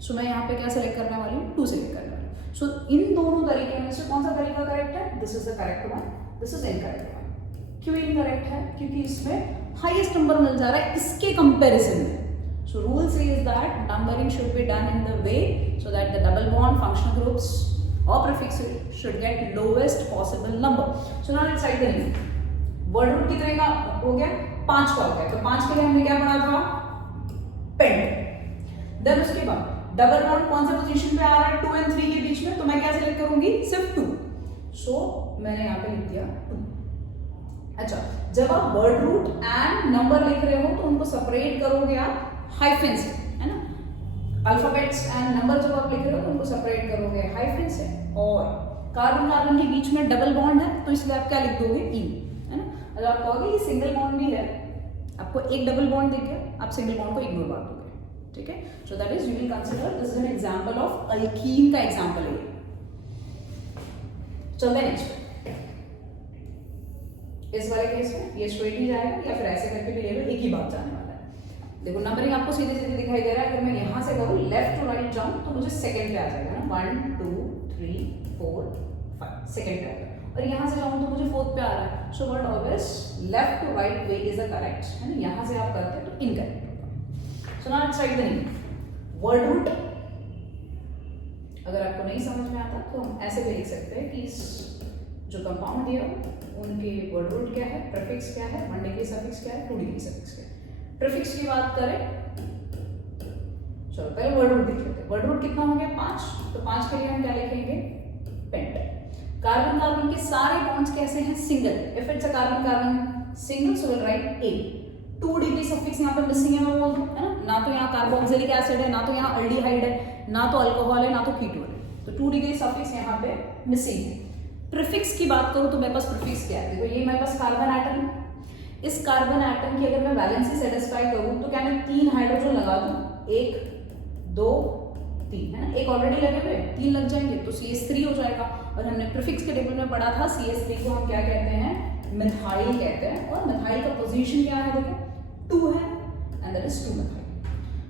सो मैं यहाँ पे क्या सेलेक्ट करने वाली हूँ? 2 सेलेक्ट करने वाली हूँ। सो इन दोनों तरीके में से कौन सा तरीका करेक्ट है? This is the correct one, this is incorrect one. क्यों इनकरेक्ट है? क्योंकि इसमें हाईएस्ट नंबर मिल जा रहा है इसके कंपैरिजन में। सो rule says that numbering should be done in the way so that the double bond functional groups or prefixes should get lowest possible number. So now let's write the name. Word root कितने का हो गया? 5 का हो गया। तो 5 के लिए हमने क्या पढ़ा था? पेंड। देन उसके बाद डबल बॉन्ड कौन सा पोजीशन पे आ रहा है? 2 और 3 के बीच में, तो मैं क्या सिलेक्ट करूंगी? सिर्फ 2। सो मैंने यहाँ पे लिख दिया 2। अच्छा, जब आप वर्ड रूट एंड नंबर लिख रहे हो तो उनको सेपरेट करोगे आप हाइफन से, है ना। अल्फाबेट्स एंड नंबर जब आप लिख रहे हो तो उनको सेपरेट करोगे हाइफन से। और कार्बन कार्बन के बीच में डबल बॉन्ड है तो इसलिए आप क्या लिख दोगे? इन, है ना। अगर आप कहोगे ये सिंगल बॉन्ड भी है, आपको एक डबल बॉन्ड दिख गया, आप सिंगल बॉन्ड को इग्नोर कर दोगे, ठीक है। So that is you will consider this is an example of alkyne का एग्जांपल है। चलते नेक्स्ट, इस वाले केस में ये स्ट्रेट ही जाएगा या फिर ऐसे करके भी लेवल एक ही बात जाने वाला है। देखो नंबरिंग आपको सीधे सीधे दिखाई दे रहा है। अगर मैं यहां से करूं लेफ्ट टू राइट जाऊं तो मुझे सेकंड पे आ जाएगा ना, 1 2 3 4 5 सेकंड पे। और यहां से जाऊं तो मुझे फोर्थ पे आ रहा है। So what always left to right way is the correct, है ना। यहां से आप करते हैं तो इनकरेक्ट होगा। So now let's write the name. Word root अगर आपको नहीं समझ में आता तो हम ऐसे भी लिख सकते हैं कि जो कंपाउंड दिया उनके वर्ड रूट क्या है, प्रीफिक्स क्या है, 1 डिग्री सफिक्स क्या है, 2 डिग्री सफिक्स क्या है। प्रीफिक्स की बात करें, चलो पहले वर्ड रूट देख लेते हैं। वर्ड रूट कितना हो गया 5, तो 5 के लिए हम क्या लिखेंगे पेंट। कार्बन कार्बन के सारे बॉन्ड्स कैसे हैं single, if it's a carbon carbon single so will right A. 2 degree suffix यहाँ पे मिसिंग है, मैं बोल दूं है ना तो यहाँ कार्बोक्सिलिक एसिड है, ना तो यहाँ अल्डिहाइड है, ना तो अल्कोहल है, ना तो कीटोन है, तो 2 डिग्री सफिक्स यहाँ पे मिसिंग है। प्रीफिक्स की बात करूं तो मेरे पास प्रीफिक्स क्या है, देखो ये मेरे पास कार्बन एटम है, इस कार्बन एटम की अगर मैं वैलेंसी सेटिस्फाई करूं तो क्या मैं 3 हाइड्रोजन लगा दूं, 1 2 3 है ना, एक ऑलरेडी लगे हुए 3 लग जाएंगे तो CH3 हो जाएगा। और हमने प्रीफिक्स के टेबल में पढ़ा था CH3 को हम क्या कहते हैं, मिथाइल कहते हैं, और मिथाइल का पोजीशन क्या है देखो 2 है एंड दैट इज 2 मिथाइल।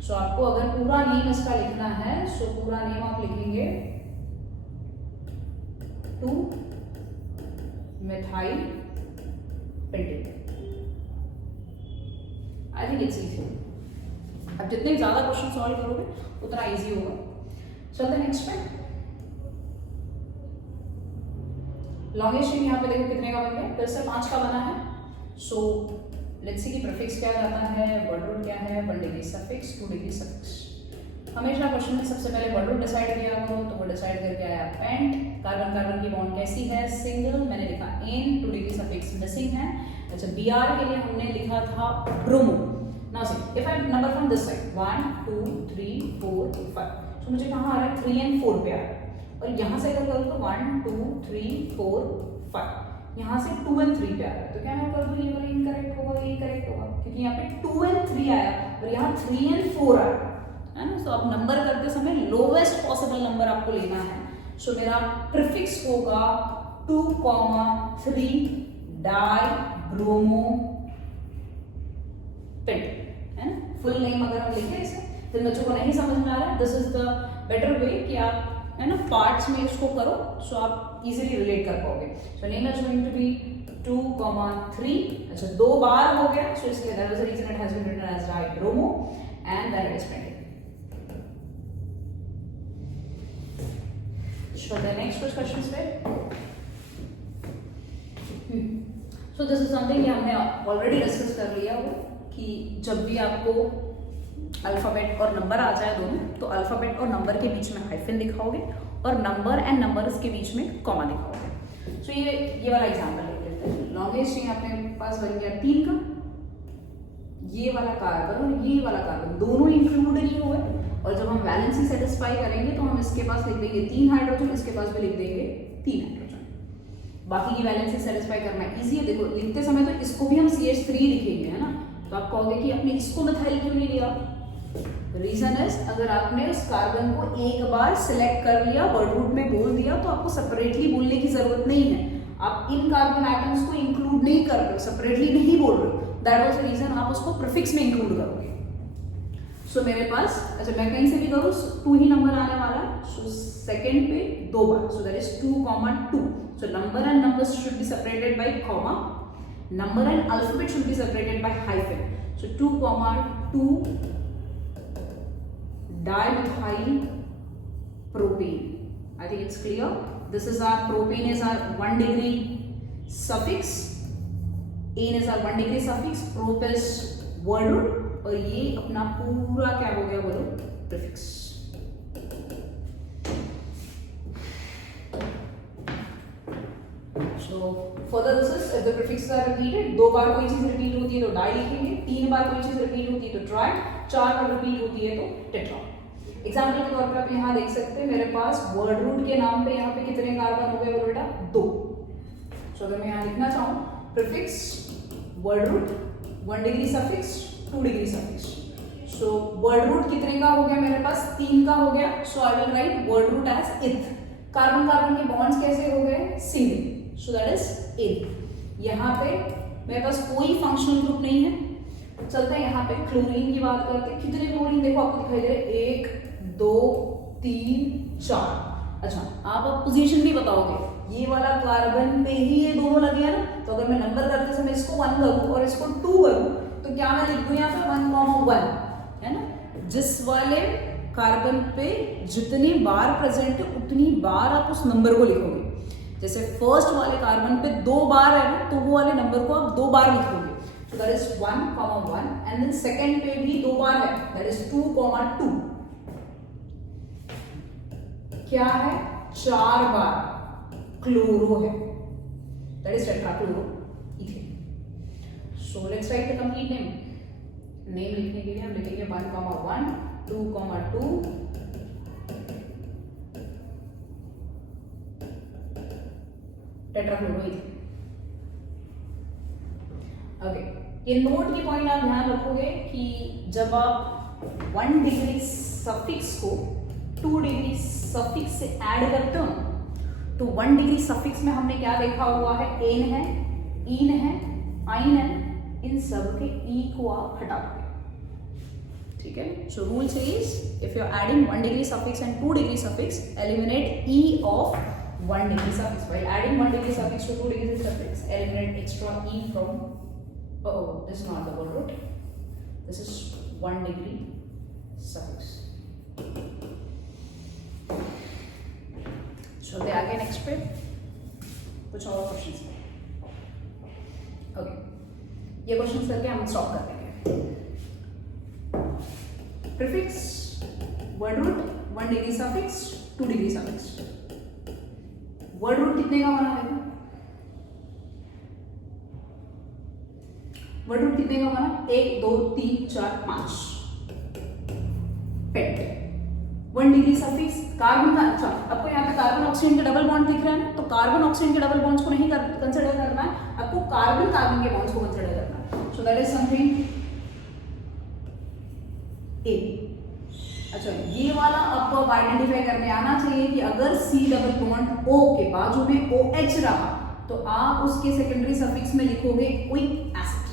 सो आपको अगर पूरा नेम इसका लिखना है सो पूरा नेम आप लिखेंगे 2 methyl pentane. I think it's easy. अब जितने ज्यादा क्वेश्चन सॉल्व करोगे उतना इजी होगा। चलते नेक्स्ट पे, लॉन्गेस्ट स्ट्रिंग यहाँ पे देखो कितने का बन गया, फिर से 5 का बना है। सो लेट्स सी कि प्रीफिक्स क्या रहता है, वर्ड रूट क्या है, 1 डिग्री सफिक्स 2 डिग्री सफिक्स। हमेशा क्वेश्चन में सबसे पहले वर्ड रूट डिसाइड किया करो, तो वो डिसाइड करके आया पेंट। कार्बन कार्बन की बॉन्ड कैसी है सिंगल, मैंने लिखा एन, 2 डिग्री सफिक्स मिसिंग है। अच्छा Br के लिए हमने लिखा था bromo. Now see if I number from this side 1 2 3 4 5, तो मुझे कहाँ आ रहा है 3 and 4 पे आ रहा है, और यहाँ से अगर करूँ तो 1 2 3 4 5, यहाँ से 2 and 3 पे आ रहा है, तो क्या मैं कर दूँ ये वाला इनकरेक्ट होगा, ये करेक्ट होगा, क्योंकि यहाँ पे 2 and 3 आया और यहाँ 3 and 4 आया है ना। सो अब नंबर करते समय लोवेस्ट पॉसिबल नंबर आपको लेना है। सो मेरा प्रीफिक्स होगा 2,3 डाई ब्रोमो पेंट है ना। फुल नेम अगर हम लिखे इसे, जिन बच्चों को नहीं समझ में आ रहा है this is the better way कि आप है ना पार्ट्स में इसको करो, सो आप इजीली रिलेट कर पाओगे। So name is going to be 2,3। अच्छा 2 बार हो गया, सो इसलिए that was the reason it has been written as di bromo and that is pentane. So the next question is so this is something ये हमने ऑलरेडी डिस्कस कर लिया हो कि जब भी आपको अल्फाबेट और नंबर आ जाए दोनों, तो अल्फाबेट और नंबर के बीच में हाइफन दिखाओगे और नंबर एंड नंबर्स के बीच में कॉमा दिखाओगे। सो ये वाला एग्जांपल ले लेते हैं। लॉन्गेस्ट स्ट्रिंग अपने पास बन गया 3 का, ये वाला कार्बन और ये वाला कार्बन दोनों इंक्लूड नहीं हुए, और जब हम वैलेंसी सेटिस्फाई करेंगे तो हम इसके पास लिख देंगे 3 हाइड्रोजन, इसके पास भी लिख देंगे 3 हाइड्रोजन। बाकी की वैलेंसी सेटिस्फाई करना इजी है। देखो लिखते समय तो इसको भी हम CH3 लिखेंगे है ना, तो आप कहोगे कि आपने इसको मिथाइल क्यों नहीं लिया। रीजन इज अगर आपने उस कार्बन को एक बार सिलेक्ट कर लिया, वर्ड रूट में बोल दिया, तो आपको सेपरेटली बोलने की जरूरत नहीं है। आप इन कार्बन एटम्स को इंक्लूड नहीं कर रहे हो, सेपरेटली नहीं बोल रहे हो, दैट वाज द रीजन आप उसको प्रीफिक्स में इंक्लूड करोगे। सो मेरे पास अच्छा मैं कहीं से भी करूँ 2 ही नंबर आने वाला, सो सेकंड पे 2 बार, so that is 2,2। So number and numbers should be separated by comma, number and alphabet should be separated by hyphen. So 2,2 dimethyl propane. I think it's clear. This is our propane is our 1 degree suffix, ane is our 1 degree suffix, prop is word root, और ये अपना पूरा क्या हो गया बोलो prefix. So further this is if the prefixes are repeated, 2 बार कोई चीज रिपीट होती है तो डाई लिखेंगे, 3 बार कोई चीज रिपीट होती है तो ट्राई, 4 बार रिपीट होती है तो टेट्रा। एग्जाम्पल के तौर पे आप यहाँ देख सकते हैं मेरे पास वर्ड रूट के नाम पे यहाँ पे कितने कार्बन हो गए बोलो बेटा 2। सो अगर मैं यहाँ लिखना चाहूँ prefix word root 1 degree suffix 2 degree suffix, so word root कितने का हो गया मेरे पास 3 का हो गया, so I will write word root as eth. Carbon carbon के बॉन्ड्स कैसे हो गए सिंगल, सो दैट इज इथ। यहाँ पे मेरे पास कोई फंक्शनल ग्रुप नहीं है। चलते हैं यहाँ पे क्लोरीन की बात करते हैं। कितने क्लोरीन देखो आपको दिखाई दे रहे 1 2 3 4। अच्छा आप अब पोजीशन भी बताओगे, ये वाला कार्बन पे ही ये दोनों लगे हैं ना, तो अगर मैं नंबर करते समय इसको 1 करूं और इसको 2 करूं तो क्या मैं लिख दूं यहाँ पे 1,1 है ना। जिस वाले कार्बन पे जितनी बार प्रेजेंट है उतनी बार आप उस नंबर को लिखोगे। जैसे फर्स्ट वाले कार्बन पे 2 बार है ना, तो वो वाले नंबर को आप 2 बार लिखोगे। So that is 1, 1 and then second पे भी 2 बार है, that is 2, 2. क्या है? 4 बार क्लोरो है, that is tetrachloroethane. So let's write the complete name. Name लिखने के लिए हम लिखेंगे 1, 1, 2, 2. टेट्राक्लोरोइथेन. ओके, ये नोट की पॉइंट आप ध्यान रखोगे कि जब आप 1 डिग्री सफिक्स को 2 डिग्री सफिक्स से ऐड करते हो तो 1 डिग्री सफिक्स में हमने क्या देखा हुआ है? एन है, इन है, आइन है, इन सब के ई को आप हटा दोगे. ठीक है. So rule says if you are adding 1 degree suffix and 2 degree suffix, eliminate e of 1 degree suffix. While adding 1 degree suffix to 2 degree suffix, eliminate extra e from. Oh, this is not the whole root. This is 1 degree suffix. चलते आगे नेक्स्ट पे. कुछ और क्वेश्चंस. ओके, ये क्वेश्चंस करके हम स्टॉप कर देंगे. Prefix, word root, 1 degree suffix, 2 degree suffix. Word root कितने का बना है? वर्ड रूट कितने का बना? 1, 2, 3, 4, 5. पेंट. 1 डिग्री सफिक्स कार्बन का. अच्छा, आपको यहाँ पे कार्बन ऑक्सीजन के डबल बॉन्ड दिख रहा है, तो कार्बन ऑक्सीजन के डबल बॉन्ड्स को नहीं कंसिडर करना है, आपको कार्बन कार्बन के बॉन्ड्स को कंसिडर करना है. सो दैट इज समथिंग ए. अच्छा, ये वाला आपको अब आइडेंटिफाई करने आना चाहिए कि अगर C डबल बॉन्ड O के बाजू में OH रहा तो आप उसके सेकेंडरी सफिक्स में लिखोगे क्विक एसिड.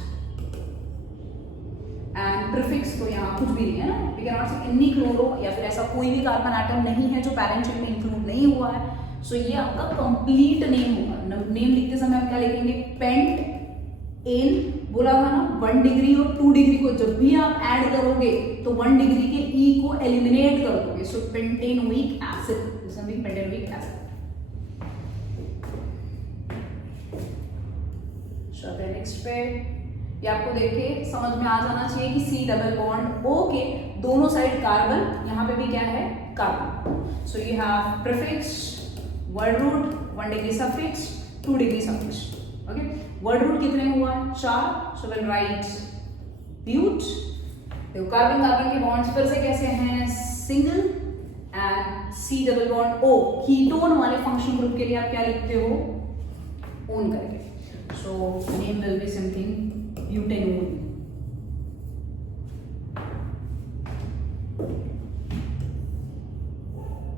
एंड प्रीफिक्स तो यहाँ कुछ भी नहीं है ना, वी कैन नॉट से एनी क्लोरो या फिर ऐसा कोई भी कार्बन एटम नहीं है जो पैरेंट चेन में इंक्लूड नहीं हुआ है. सो ये आपका कंप्लीट नेम होगा. नेम लिखते समय हम क्या लिखेंगे? Pent en. बोला था ना 1 डिग्री और 2 डिग्री को जब भी आप ऐड करोगे तो 1 डिग्री के ई को एलिमिनेट कर दोगे. So pentanoic acid, something pentanoic acid. चलते नेक्स्ट पे. ये आपको देख के समझ में आ जाना चाहिए कि C डबल बॉन्ड O के दोनों साइड कार्बन, यहाँ पे भी क्या है? Carbon. So you have prefix, word root, 1 degree suffix, 2 degree suffix. Okay, word root कितने हुआ? 4. So will write but. देखो कार्बन कार्बन के बॉन्ड्स फिर से कैसे हैं? Single. And C double bond O ketone वाले फंक्शन ग्रुप के लिए आप क्या लिखते हो? ओन करके. So name will be something butanone.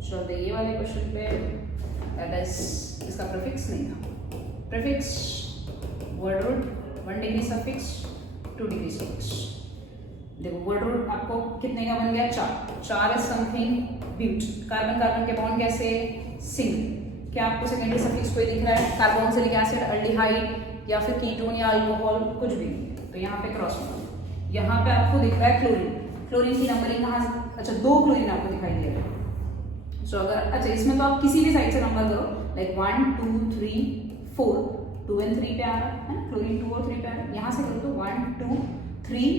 चलो ये वाले क्वेश्चन पे इसका प्रीफिक्स नहीं था. Prefix, word root, 1 degree suffix, 2 degree suffix. देखो वर्ड रूट आपको कितने का बन गया? 4. 4 is something but. Carbon carbon के बॉन्ड कैसे? सिंगल. क्या आपको सेकेंडरी सफिक्स कोई दिख रहा है? कार्बोक्सिलिक एसिड, अल्डिहाइड या फिर कीटोन या अल्कोहल, कुछ भी नहीं. तो यहाँ पे क्रॉस होगा. यहाँ पे आपको दिख रहा है क्लोरीन. क्लोरीन की नंबरिंग कहाँ से? अच्छा, 2 क्लोरीन आपको दिखाई दे रहा है. सो अगर अच्छा इसमें तो आप किसी भी साइड से नंबर करो, लाइक 1, 2, 3, 4, 2 and 3 पे आ रहा है ना, क्लोरीन 2 और 3 पे आ रहा है. यहाँ से करो तो 1, 2, 3,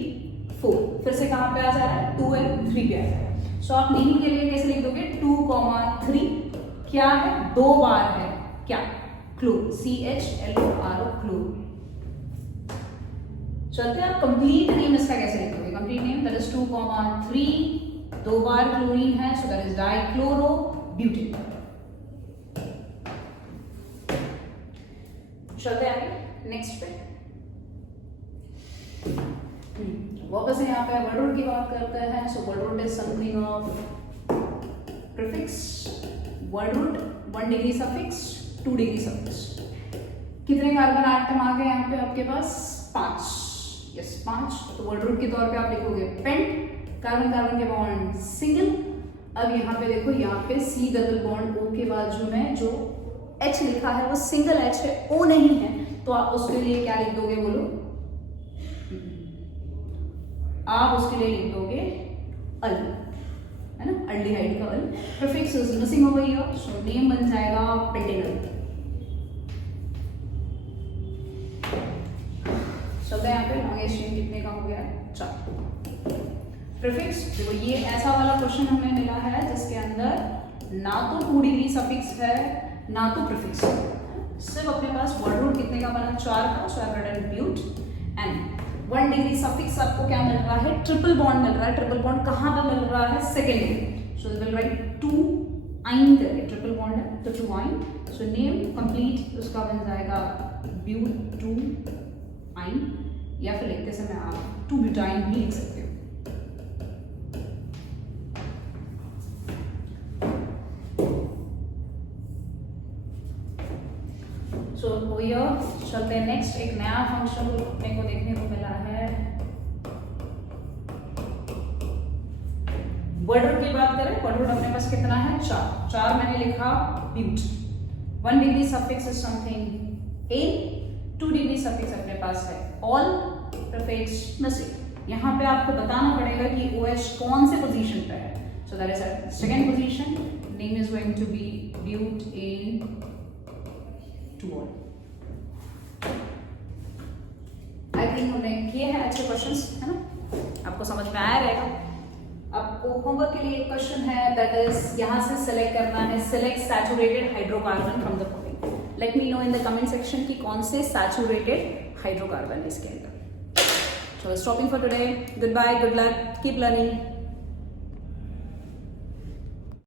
4. फिर से कहाँ पे आ जा रहा है? 2 and 3 पे आ जा रहा है. सो आप नेम के लिए कैसे लिख दोगे? 2, 3. क्या है? 2 बार है क्या? क्लोर. CHLORO क्लोर. चलते हैं आप कंप्लीट नेम इसका कैसे लिख दोगे? Complete name that is 2, 3. 2 बार क्लोरीन है, so that is dichloro butane. चलते हैं आगे नेक्स्ट पे. वापस से यहाँ पे वर्ड रूट की बात करते हैं. So word root is something of prefix, word root, 1 degree suffix, 2 degree suffix. कितने कार्बन एटम आ गए यहाँ पे आपके पास? 5. यस 5. तो वर्ड रूट के तौर पे आप लिखोगे पेंट. कार्बन कार्बन के बॉन्ड सिंगल. अब यहाँ पे देखो, यहाँ पे C डबल बॉन्ड O के बाजू में जो H लिखा है वो सिंगल H है, O नहीं है. तो आप उसके लिए क्या लिख दोगे? बोलो. आप उसके लिए लिख दोगे अल, है ना, अल्डिहाइड का al. Prefix is missing over here, so name बन जाएगा पेंटेनल. चलते हैं यहाँ पे लॉन्गेस्ट चेन कितने का हो गया 4। प्रीफिक्स देखो ये ऐसा वाला क्वेश्चन हमें मिला है जिसके अंदर ना तो 2 डिग्री सफिक्स है ना तो प्रीफिक्स है, सिर्फ अपने पास वर्ड रूट कितने का बना 4 का, so I written but and 1 degree suffix आपको क्या मिल रहा है ट्रिपल बॉन्ड मिल रहा है। ट्रिपल बॉन्ड कहाँ पर मिल रहा है second degree, so will right 2 आइन करके ट्रिपल बॉन्ड है तो 2 आइन, सो नेम कंप्लीट उसका बन जाएगा ब्यूट 2 आइन, या फिर लिखते समय आप 2 ब्यूटाइन भी लिख सकते हो। सो चलते हैं नेक्स्ट, एक नया फंक्शन अपने को देखने को मिला है। वर्ड रूट की बात करें, वर्ड रूट अपने पास कितना है 4 मैंने लिखा but, 1 degree suffix is something a, 2 degree suffix अपने पास है ऑल, प्रीफिक्स मिसिंग। यहाँ पे आपको बताना पड़ेगा कि OH कौन से पोजीशन पे है, so that is at second position, name is going to be but in 2 ol. I think हमने किए हैं अच्छे क्वेश्चंस, है ना, आपको समझ में आया रहेगा। आपको होमवर्क के लिए एक क्वेश्चन है दैट इज यहाँ से सिलेक्ट करना है, select saturated hydrocarbon from the following. Let me know in the comment section कि कौन से सैचुरेटेड हाइड्रोकार्बन इसके अंदर। So stopping for today. Goodbye, good luck, keep learning.